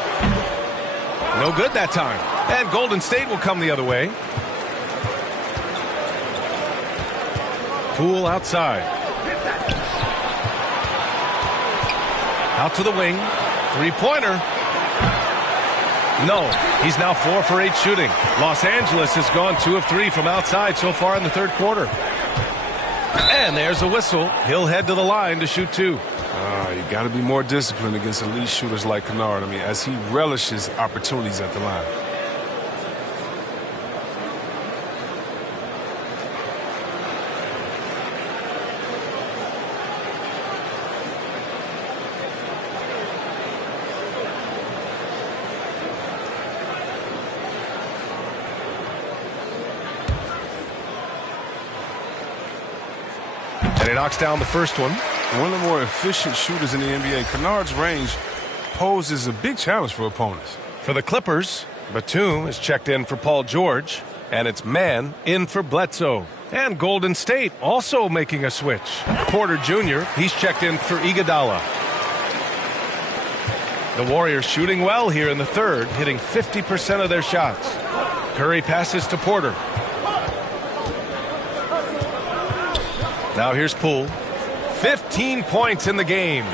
No good that time. And Golden State will come the other way. Poole outside. Out to the wing. Three-pointer. No, he's now 4 for 8 shooting. Los Angeles has gone 2 of 3 from outside so far in the third quarter. And there's a whistle. He'll head to the line to shoot 2. You got to be more disciplined against elite shooters like Kennard. I mean, as he relishes opportunities at the line. knocks down the first one. One of the more efficient shooters in the NBA, Kennard's range poses a big challenge for opponents. For the Clippers, Batum is checked in for Paul George, and it's Mann in for Bledsoe. And Golden State also making a switch. Porter Jr., he's checked in for Iguodala. The Warriors shooting well here in the third, hitting 50% of their shots. Curry passes to Porter. Now here's Poole. 15 points in the game.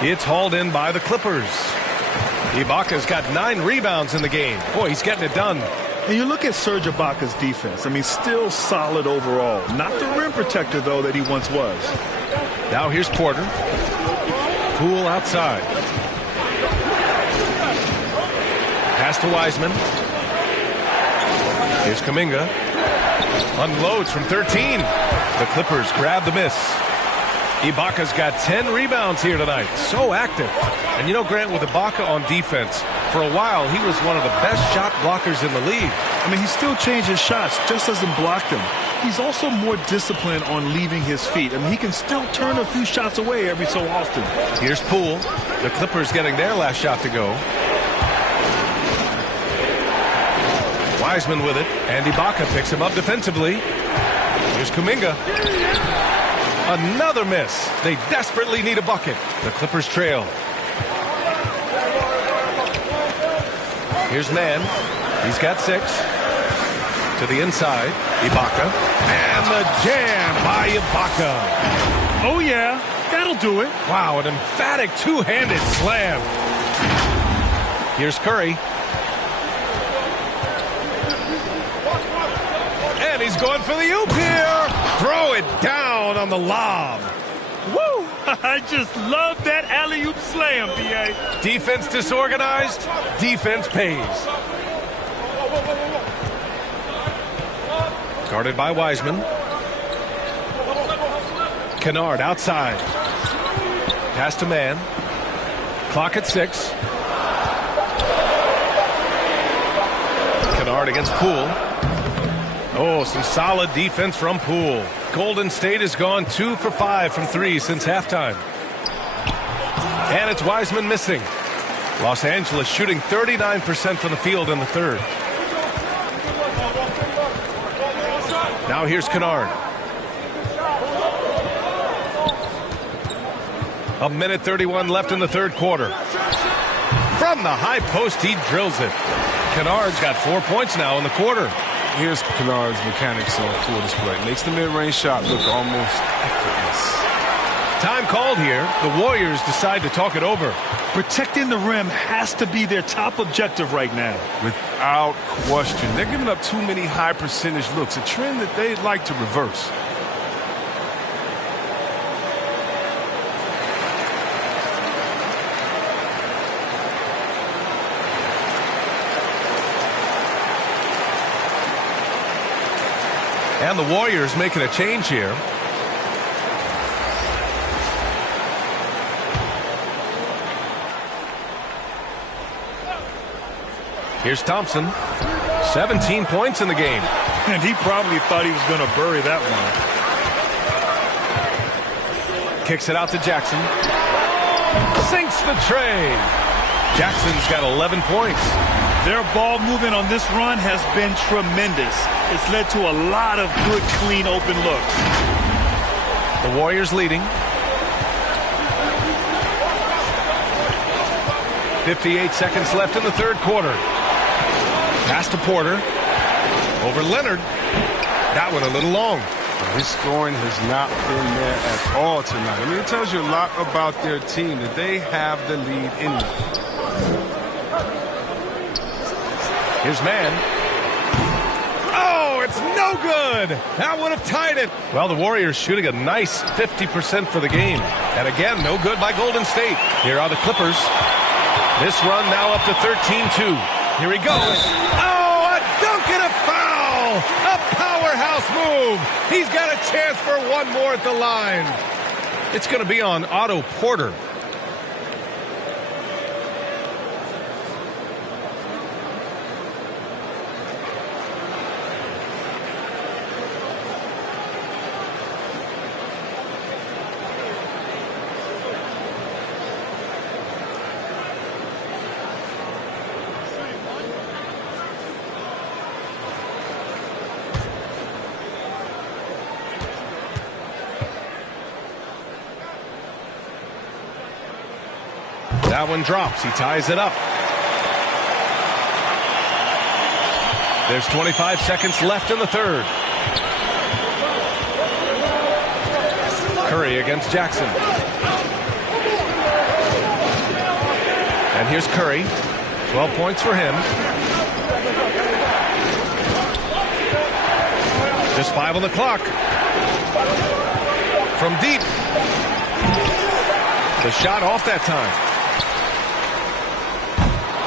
It's hauled in by the Clippers. Ibaka's got 9 rebounds in the game. Boy, he's getting it done. And you look at Serge Ibaka's defense. I mean, still solid overall. Not the rim protector, though, that he once was. Now here's Porter. Poole outside. Pass to Wiseman. Here's Kuminga. Unloads from 13. The Clippers grab the miss. Ibaka's got 10 rebounds here tonight. So active. And you know, Grant, with Ibaka on defense, for a while he was one of the best shot blockers in the league. I mean, he still changes shots, just doesn't block them. He's also more disciplined on leaving his feet. I mean, he can still turn a few shots away every so often. Here's Poole. The Clippers getting their last shot to go. Wiseman with it, and Ibaka picks him up defensively. Here's Kuminga. Another miss. They desperately need a bucket. The Clippers trail. Here's Mann. He's got 6. To the inside, Ibaka. And the jam by Ibaka. Oh, yeah. That'll do it. Wow, an emphatic two-handed slam. Here's Curry. And he's going for the oop here. Throw it down on the lob. Woo! I just love that alley-oop slam, B.A. Defense disorganized. Defense pays. Guarded by Wiseman. Kennard outside. Pass to Mann. Clock at 6. Kennard against Poole. Oh, some solid defense from Poole. Golden State has gone 2 for 5 from 3 since halftime. And it's Wiseman missing. Los Angeles shooting 39% from the field in the third. Now here's Kennard. 1:31 left in the third quarter. From the high post, he drills it. Kennard's got 4 points now in the quarter. Here's Kennard's mechanics on full display. Makes the mid-range shot look almost effortless. Time called here. The Warriors decide to talk it over. Protecting the rim has to be their top objective right now. Without question. They're giving up too many high percentage looks, a trend that they'd like to reverse. And the Warriors making a change here. Here's Thompson. 17 points in the game. And he probably thought he was going to bury that one. Kicks it out to Jackson. Sinks the tray. Jackson's got 11 points. Their ball movement on this run has been tremendous. It's led to a lot of good, clean, open looks. The Warriors leading. 58 seconds left in the third quarter. Pass to Porter. Over Leonard. That one a little long. His scoring has not been there at all tonight. I mean, it tells you a lot about their team that they have the lead anyway. Here's Mann. Oh, it's no good. That would have tied it. Well, the Warriors shooting a nice 50% for the game. And again, no good by Golden State. Here are the Clippers. This run now up to 13-2. Here he goes. Oh, a dunk and a foul. A powerhouse move. He's got a chance for one more at the line. It's going to be on Otto Porter. That one drops. He ties it up. There's 25 seconds left in the third. Curry against Jackson. And here's Curry. 12 points for him. Just 5 on the clock. From deep. The shot off that time.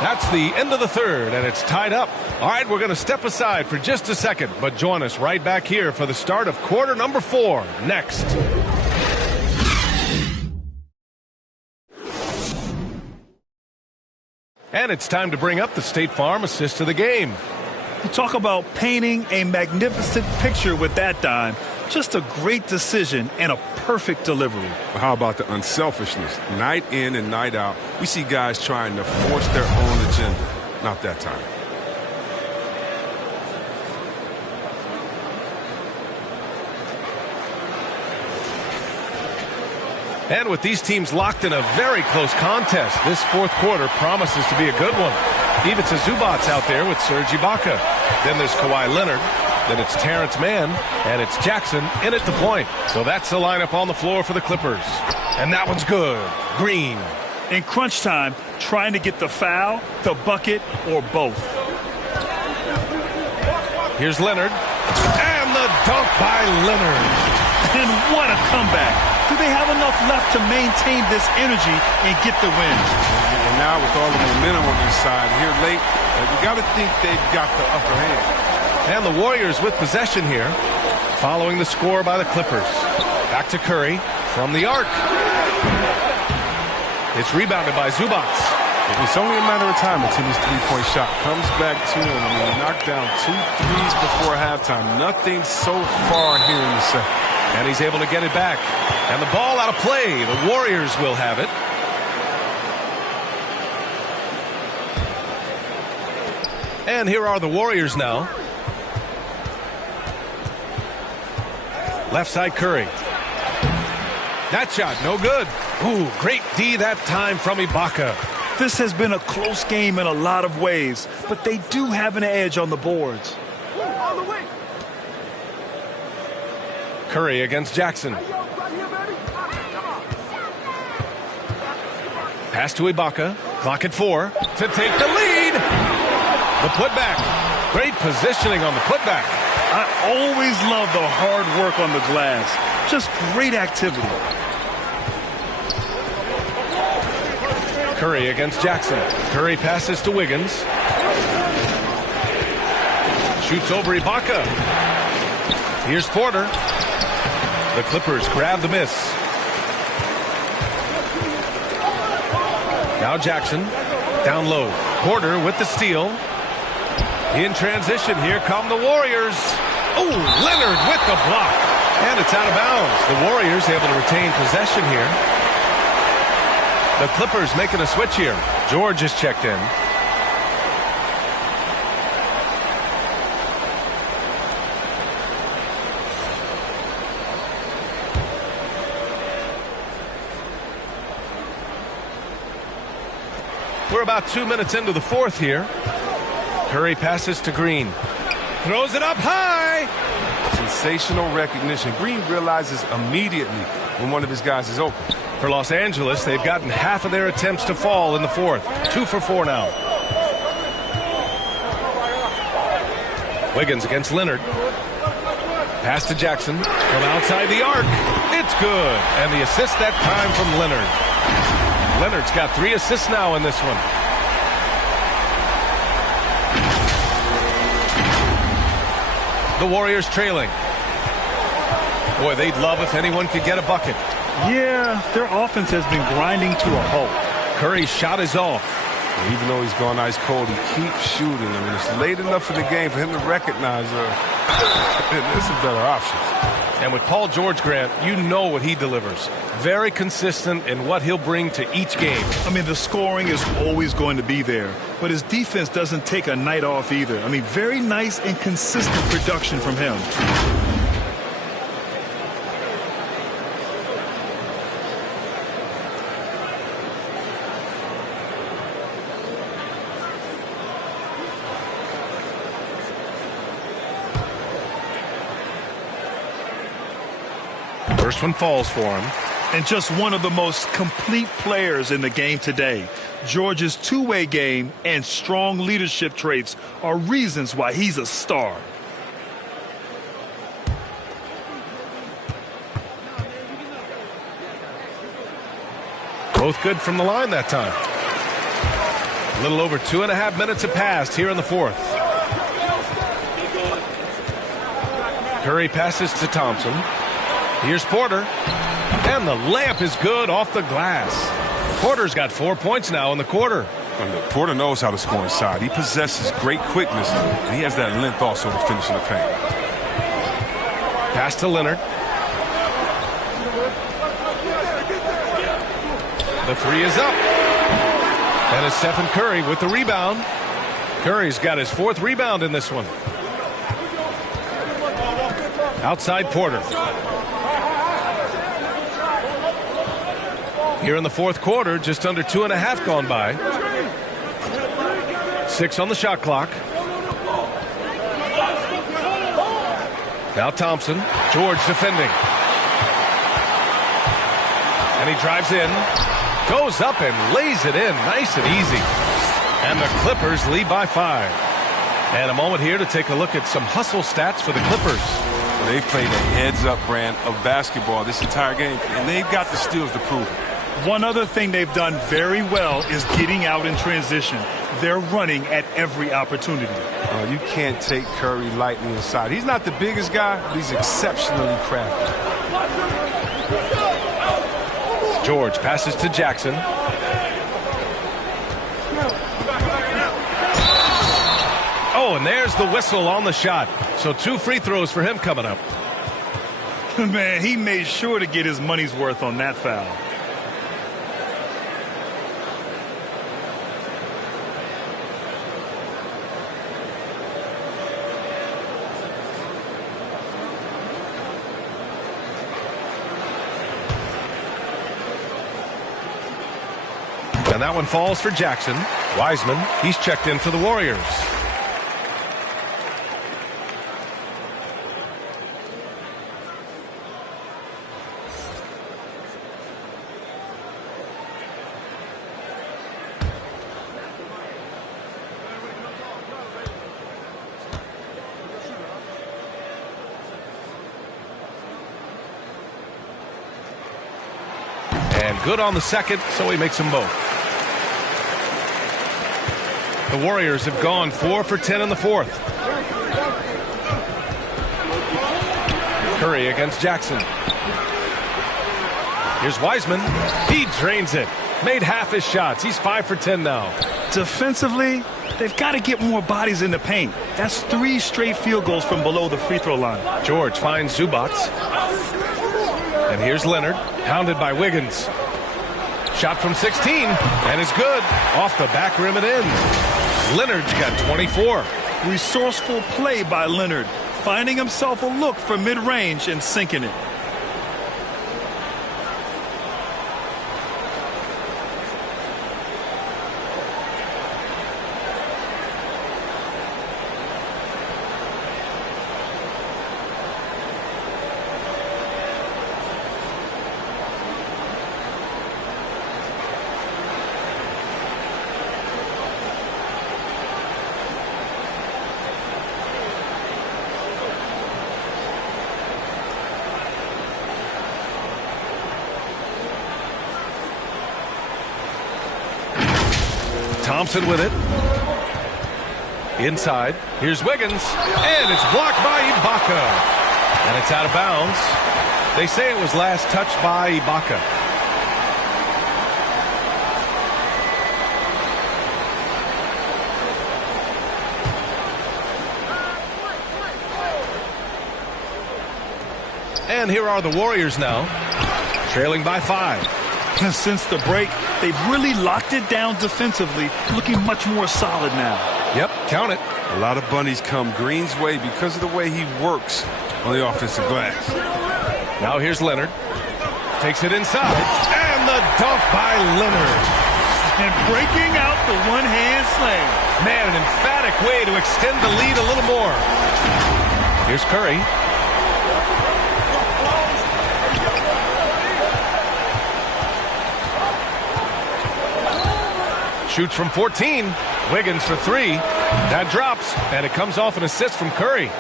That's the end of the third, and it's tied up. All right, we're going to step aside for just a second, but join us right back here for the start of quarter number 4 next. And it's time to bring up the State Farm assist of the game. You talk about painting a magnificent picture with that dime. Just a great decision and a perfect delivery. Well, how about the unselfishness? Night in and night out, we see guys trying to force their own agenda. Not that time. And with these teams locked in a very close contest, this fourth quarter promises to be a good one. Ivica Zubac's out there with Serge Ibaka. Then there's Kawhi Leonard. Then it's Terrence Mann. And it's Jackson in at the point. So that's the lineup on the floor for the Clippers. And that one's good. Green. In crunch time, trying to get the foul, the bucket, or both. Here's Leonard. And the dunk by Leonard. And what a comeback. Do they have enough left to maintain this energy and get the win? And now with all the momentum on their side here late, you got to think they've got the upper hand. And the Warriors with possession here, following the score by the Clippers. Back to Curry from the arc. It's rebounded by Zubac. It's only a matter of time until his three-point shot comes back to him. I mean, he knocked down 2 threes before halftime. Nothing so far here in the second. And he's able to get it back. And the ball out of play. The Warriors will have it. And here are the Warriors now. Left side Curry. That shot, no good. Ooh, great D that time from Ibaka. This has been a close game in a lot of ways, but they do have an edge on the boards. Curry against Jackson. Pass to Ibaka. Clock at 4 to take the lead. The putback. Great positioning on the putback. I always love the hard work on the glass. Just great activity. Curry against Jackson. Curry passes to Wiggins. Shoots over Ibaka. Here's Porter. The Clippers grab the miss. Now Jackson. Down low. Porter with the steal. In transition, here come the Warriors. Oh, Leonard with the block. And it's out of bounds. The Warriors able to retain possession here. The Clippers making a switch here. George is checked in. We're about 2 minutes into the fourth here. Curry passes to Green. Throws it up high. Sensational recognition. Green realizes immediately when one of his guys is open. For Los Angeles, they've gotten half of their attempts to fall in the fourth. 2 for 4 now. Wiggins against Leonard. Pass to Jackson from outside the arc. It's good. And the assist that time from Leonard. Leonard's got 3 assists now in this one. The Warriors trailing. Boy, they'd love if anyone could get a bucket. Yeah, their offense has been grinding to a halt. Curry's shot is off. And even though he's gone ice cold, he keeps shooting. I mean, it's late enough in the game for him to recognize there's some better options. And with Paul George, Grant, you know what he delivers. Very consistent in what he'll bring to each game. I mean, the scoring is always going to be there, but his defense doesn't take a night off either. I mean, very nice and consistent production from him. First one falls for him. And just one of the most complete players in the game today. George's two-way game and strong leadership traits are reasons why he's a star. Both good from the line that time. A little over 2.5 minutes have passed here in the fourth. Curry passes to Thompson. Here's Porter. And the layup is good off the glass. Porter's got 4 points now in the quarter. Porter knows how to score inside. He possesses great quickness, and he has that length also to finish in the paint. Pass to Leonard. The three is up. And it's Stephen Curry with the rebound. Curry's got his 4th rebound in this one. Outside Porter. Here in the fourth quarter, just under 2.5 gone by. 6 on the shot clock. Now Thompson. George defending. And he drives in. Goes up and lays it in nice and easy. And the Clippers lead by 5. And a moment here to take a look at some hustle stats for the Clippers. They played a heads-up brand of basketball this entire game, and they've got the steals to prove it. One other thing they've done very well is getting out in transition. They're running at every opportunity. You can't take Curry lightly inside. He's not the biggest guy, but he's exceptionally crafty. George passes to Jackson. Oh, and there's the whistle on the shot. So 2 free throws for him coming up. Man, he made sure to get his money's worth on that foul. And that one falls for Jackson. Wiseman, he's checked in for the Warriors. And good on the second, so he makes them both. The Warriors have gone 4 for 10 in the fourth. Curry against Jackson. Here's Wiseman. He drains it. Made half his shots. He's 5 for 10 now. Defensively, they've got to get more bodies in the paint. That's 3 straight field goals from below the free throw line. George finds Zubats. And here's Leonard, hounded by Wiggins. Shot from 16, and it's good. Off the back rim and in. Leonard's got 24. Resourceful play by Leonard, finding himself a look for mid-range and sinking it. Thompson with it. Inside. Here's Wiggins. And it's blocked by Ibaka. And it's out of bounds. They say it was last touched by Ibaka. And here are the Warriors now, trailing by 5. Since the break, they've really locked it down defensively, looking much more solid now. Yep, count it. A lot of bunnies come Green's way because of the way he works on the offensive glass. Now here's Leonard. Takes it inside. And the dunk by Leonard. And breaking out the one-hand slam. Man, an emphatic way to extend the lead a little more. Here's Curry. Shoots from 14. Wiggins for 3. That drops, and it comes off an assist from Curry.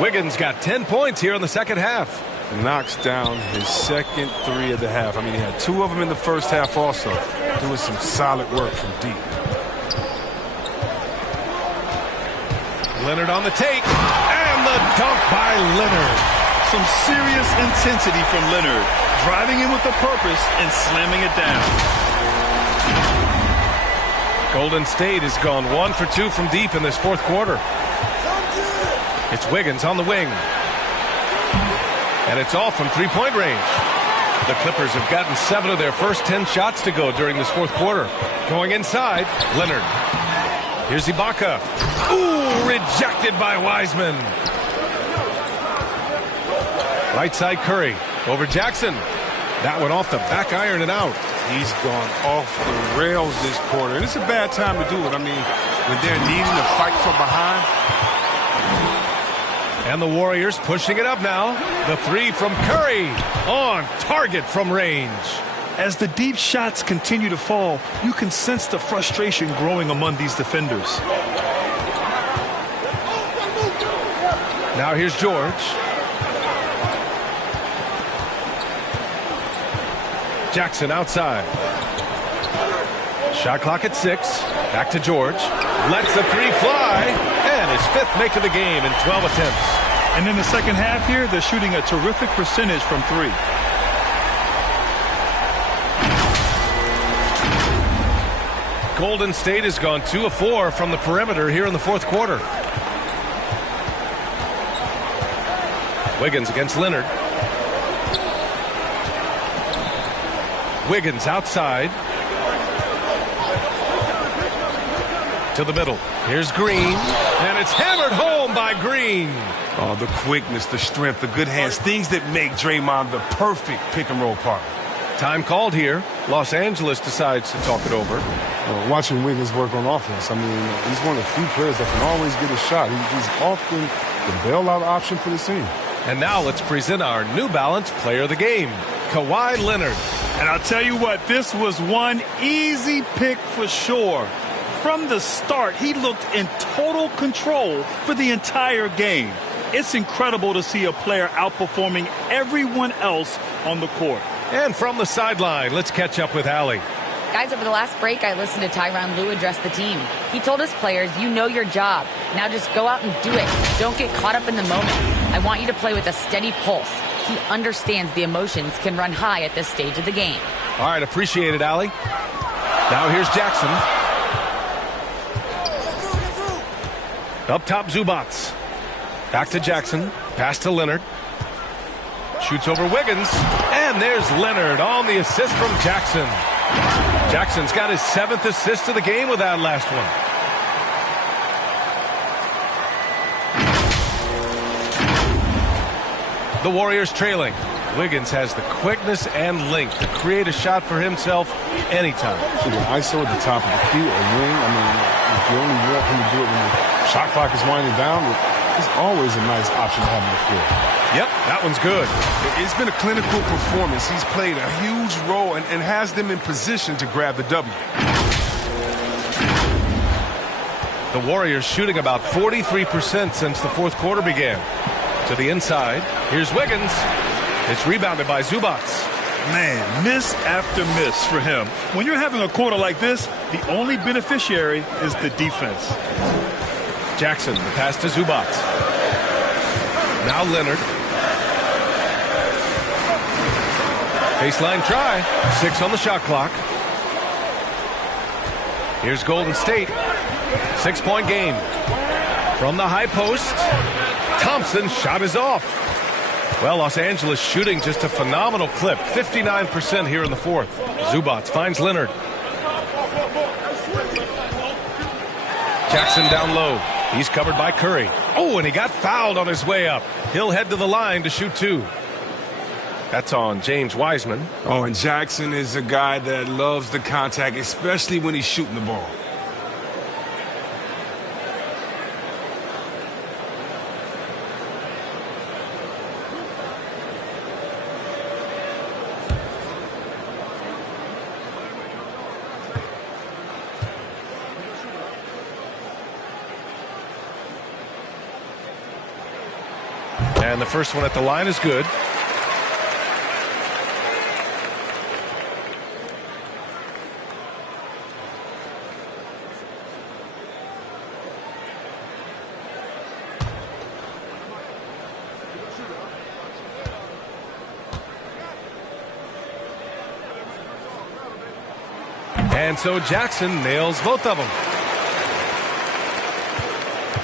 Wiggins got 10 points here in the second half. Knocks down his second 3 of the half. I mean, he had 2 of them in the first half also. Doing some solid work from deep. Leonard on the take, and the dunk by Leonard. Some serious intensity from Leonard, driving in with a purpose and slamming it down. Golden State has gone 1 for 2 from deep in this fourth quarter. It's Wiggins on the wing. And it's all from three-point range. The Clippers have gotten 7 of their first 10 shots to go during this fourth quarter. Going inside, Leonard. Here's Ibaka. Ooh, rejected by Wiseman. Right side Curry. Over Jackson. That one off the back iron and out. He's gone off the rails this quarter. And it's a bad time to do it. I mean, when they're needing to fight from behind. And the Warriors pushing it up now. The 3 from Curry. On target from range. As the deep shots continue to fall, you can sense the frustration growing among these defenders. Now here's George. Jackson outside. Shot clock at 6. Back to George. Lets the 3 fly. And his 5th make of the game in 12 attempts. And in the second half here, they're shooting a terrific percentage from 3. Golden State has gone 2 of 4 from the perimeter here in the fourth quarter. Wiggins against Leonard. Wiggins outside. To the middle. Here's Green. And it's hammered home by Green. Oh, the quickness, the strength, the good hands, things that make Draymond the perfect pick-and-roll partner. Time called here. Los Angeles decides to talk it over. Watching Wiggins work on offense, I mean, he's one of the few players that can always get a shot. He's often the bailout option for the team. And now let's present our New Balance Player of the Game, Kawhi Leonard. And I'll tell you what, this was one easy pick for sure. From the start, he looked in total control for the entire game. It's incredible to see a player outperforming everyone else on the court. And from the sideline, let's catch up with Allie. Guys, over the last break, I listened to Tyronn Lue address the team. He told his players, you know your job. Now just go out and do it. Don't get caught up in the moment. I want you to play with a steady pulse. He understands the emotions can run high at this stage of the game. All right, appreciate it, Allie. Now here's Jackson. Up top, Zubats. Back to Jackson. Pass to Leonard. Shoots over Wiggins. And there's Leonard on the assist from Jackson. Jackson's got his 7th assist of the game with that last one. The Warriors trailing. Wiggins has the quickness and length to create a shot for himself anytime. ISO at the top of the key or wing. I mean, if you only want him to do it when the shot clock is winding down, it's always a nice option to have on the floor. Yep, that one's good. It's been a clinical performance. He's played a huge role and has them in position to grab the W. The Warriors shooting about 43% since the fourth quarter began. To the inside. Here's Wiggins. It's rebounded by Zubats. Man, miss after miss for him. When you're having a quarter like this, the only beneficiary is the defense. Jackson, the pass to Zubats. Now Leonard. Baseline try. 6 on the shot clock. Here's Golden State. 6-point game. From the high post. Thompson's shot is off. Well, Los Angeles shooting just a phenomenal clip. 59% here in the fourth. Zubats finds Leonard. Jackson down low. He's covered by Curry. Oh, and he got fouled on his way up. He'll head to the line to shoot 2. That's on James Wiseman. Oh, and Jackson is a guy that loves the contact, especially when he's shooting the ball. And the first one at the line is good. And so Jackson nails both of them.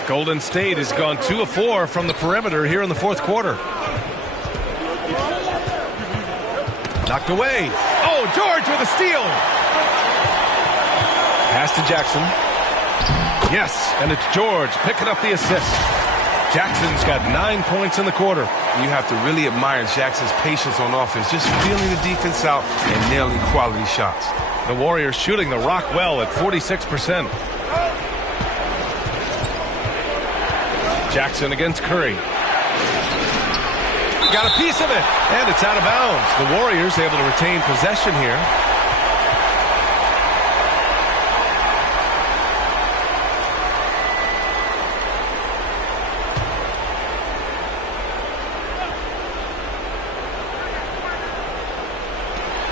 Golden State has gone 2 of 4 from the perimeter here in the fourth quarter. Knocked away. Oh, George with a steal. Pass to Jackson. Yes, and it's George picking up the assist. Jackson's got 9 points in the quarter. You have to really admire Jackson's patience on offense, just feeling the defense out and nailing quality shots. The Warriors shooting the rock well at 46%. Jackson against Curry. Got a piece of it, and it's out of bounds. The Warriors able to retain possession here.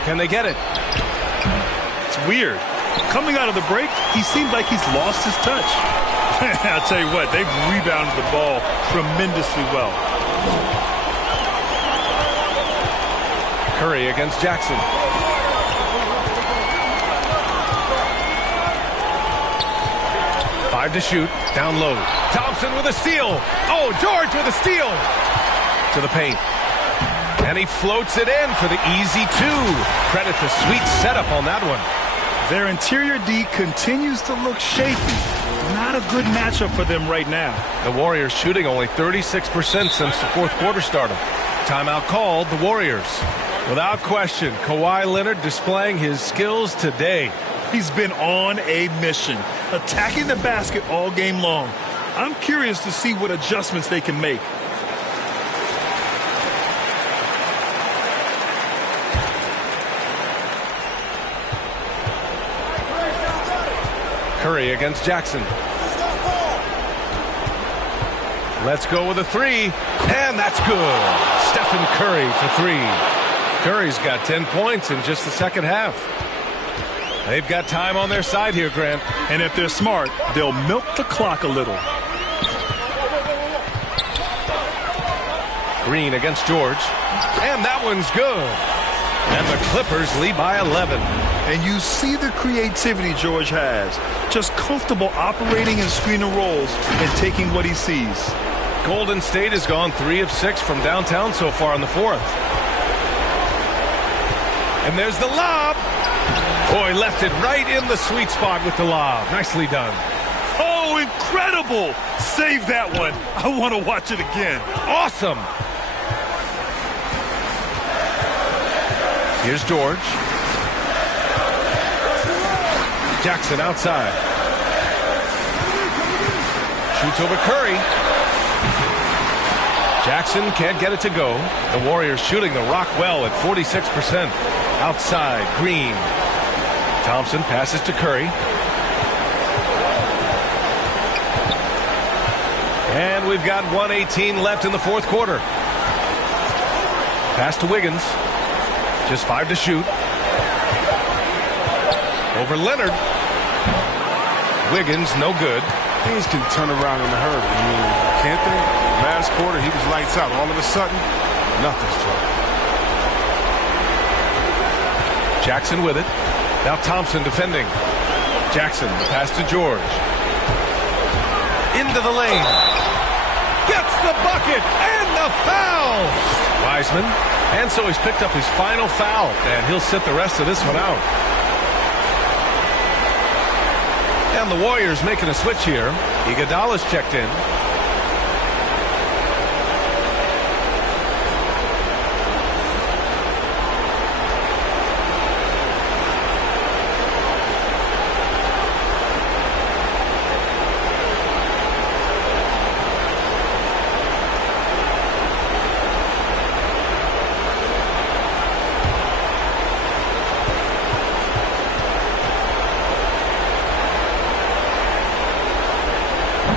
Can they get it? It's weird. Coming out of the break, he seems like he's lost his touch. I'll tell you what, they've rebounded the ball tremendously well. Curry against Jackson. Five to shoot, down low. Thompson with a steal. Oh, George with a steal. To the paint. And he floats it in for the easy two. Credit the sweet setup on that one. Their interior D continues to look shaky. Not a good matchup for them right now. The Warriors shooting only 36% since the fourth quarter started. Timeout called, the Warriors. Without question, Kawhi Leonard displaying his skills today. He's been on a mission, attacking the basket all game long. I'm curious to see what adjustments they can make. Curry against Jackson. Let's go with a three, and that's good. Stephen Curry for three. Curry's got 10 points in just the second half. They've got time on their side here, Grant. And if they're smart, they'll milk the clock a little. Green against George, and that one's good. And the Clippers lead by 11. And you see the creativity George has. Just comfortable operating in screen and rolls and taking what he sees. Golden State has gone 3 of 6 from downtown so far in the fourth. And there's the lob. Boy, left it right in the sweet spot with the lob. Nicely done. Oh, incredible. Save that one. I want to watch it again. Awesome. Here's George. Jackson outside. Shoots over Curry. Jackson can't get it to go. The Warriors shooting the rock well at 46%. Outside, Green. Thompson passes to Curry. And we've got 1:18 left in the fourth quarter. Pass to Wiggins. Just 5 to shoot. Over Leonard. Wiggins, no good. Things can turn around in a hurry. I mean, can't they? Last quarter, he was lights out. All of a sudden, nothing's trouble. Jackson with it. Now Thompson defending. Jackson, the pass to George. Into the lane. Gets the bucket and the foul. Wiseman. And so he's picked up his final foul, and he'll sit the rest of this one out. And the Warriors making a switch here. Iguodala's checked in.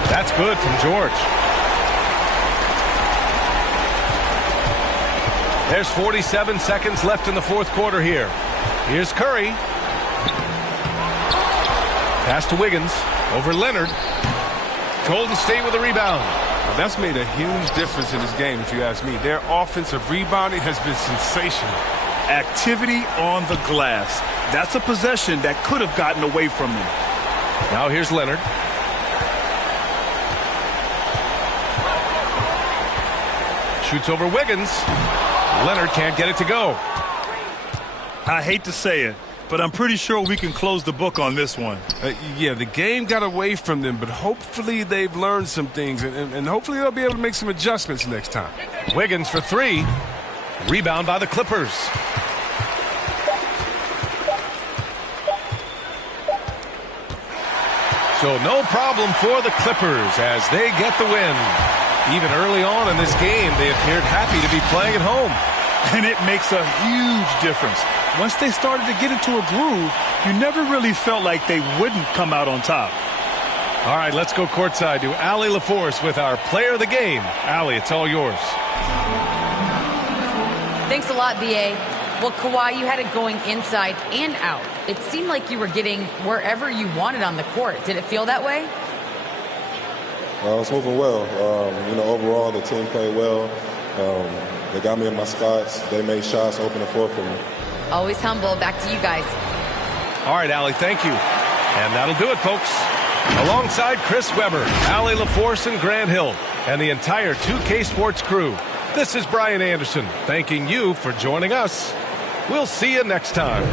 That's good from George. There's 47 seconds left in the fourth quarter here. Here's Curry. Pass to Wiggins. Over Leonard. Golden State with a rebound. Well, that's made a huge difference in this game, if you ask me. Their offensive rebounding has been sensational. Activity on the glass. That's a possession that could have gotten away from them. Now here's Leonard. Shoots over Wiggins. Leonard can't get it to go. I hate to say it, but I'm pretty sure we can close the book on this one. Yeah, the game got away from them, but hopefully they've learned some things, and hopefully they'll be able to make some adjustments next time. Wiggins for three. Rebound by the Clippers. So no problem for the Clippers as they get the win. Even early on in this game, they appeared happy to be playing at home. And it makes a huge difference. Once they started to get into a groove, you never really felt like they wouldn't come out on top. All right, let's go courtside to Allie LaForce with our player of the game. Allie, it's all yours. Thanks a lot, B.A. Well, Kawhi, you had it going inside and out. It seemed like you were getting wherever you wanted on the court. Did it feel that way? I was moving well. Overall, the team played well. They got me in my spots. They made shots, open the floor for me. Always humble. Back to you guys. All right, Allie, thank you. And that'll do it, folks. Alongside Chris Webber, Allie LaForce, and Grant Hill, and the entire 2K Sports crew, this is Brian Anderson thanking you for joining us. We'll see you next time.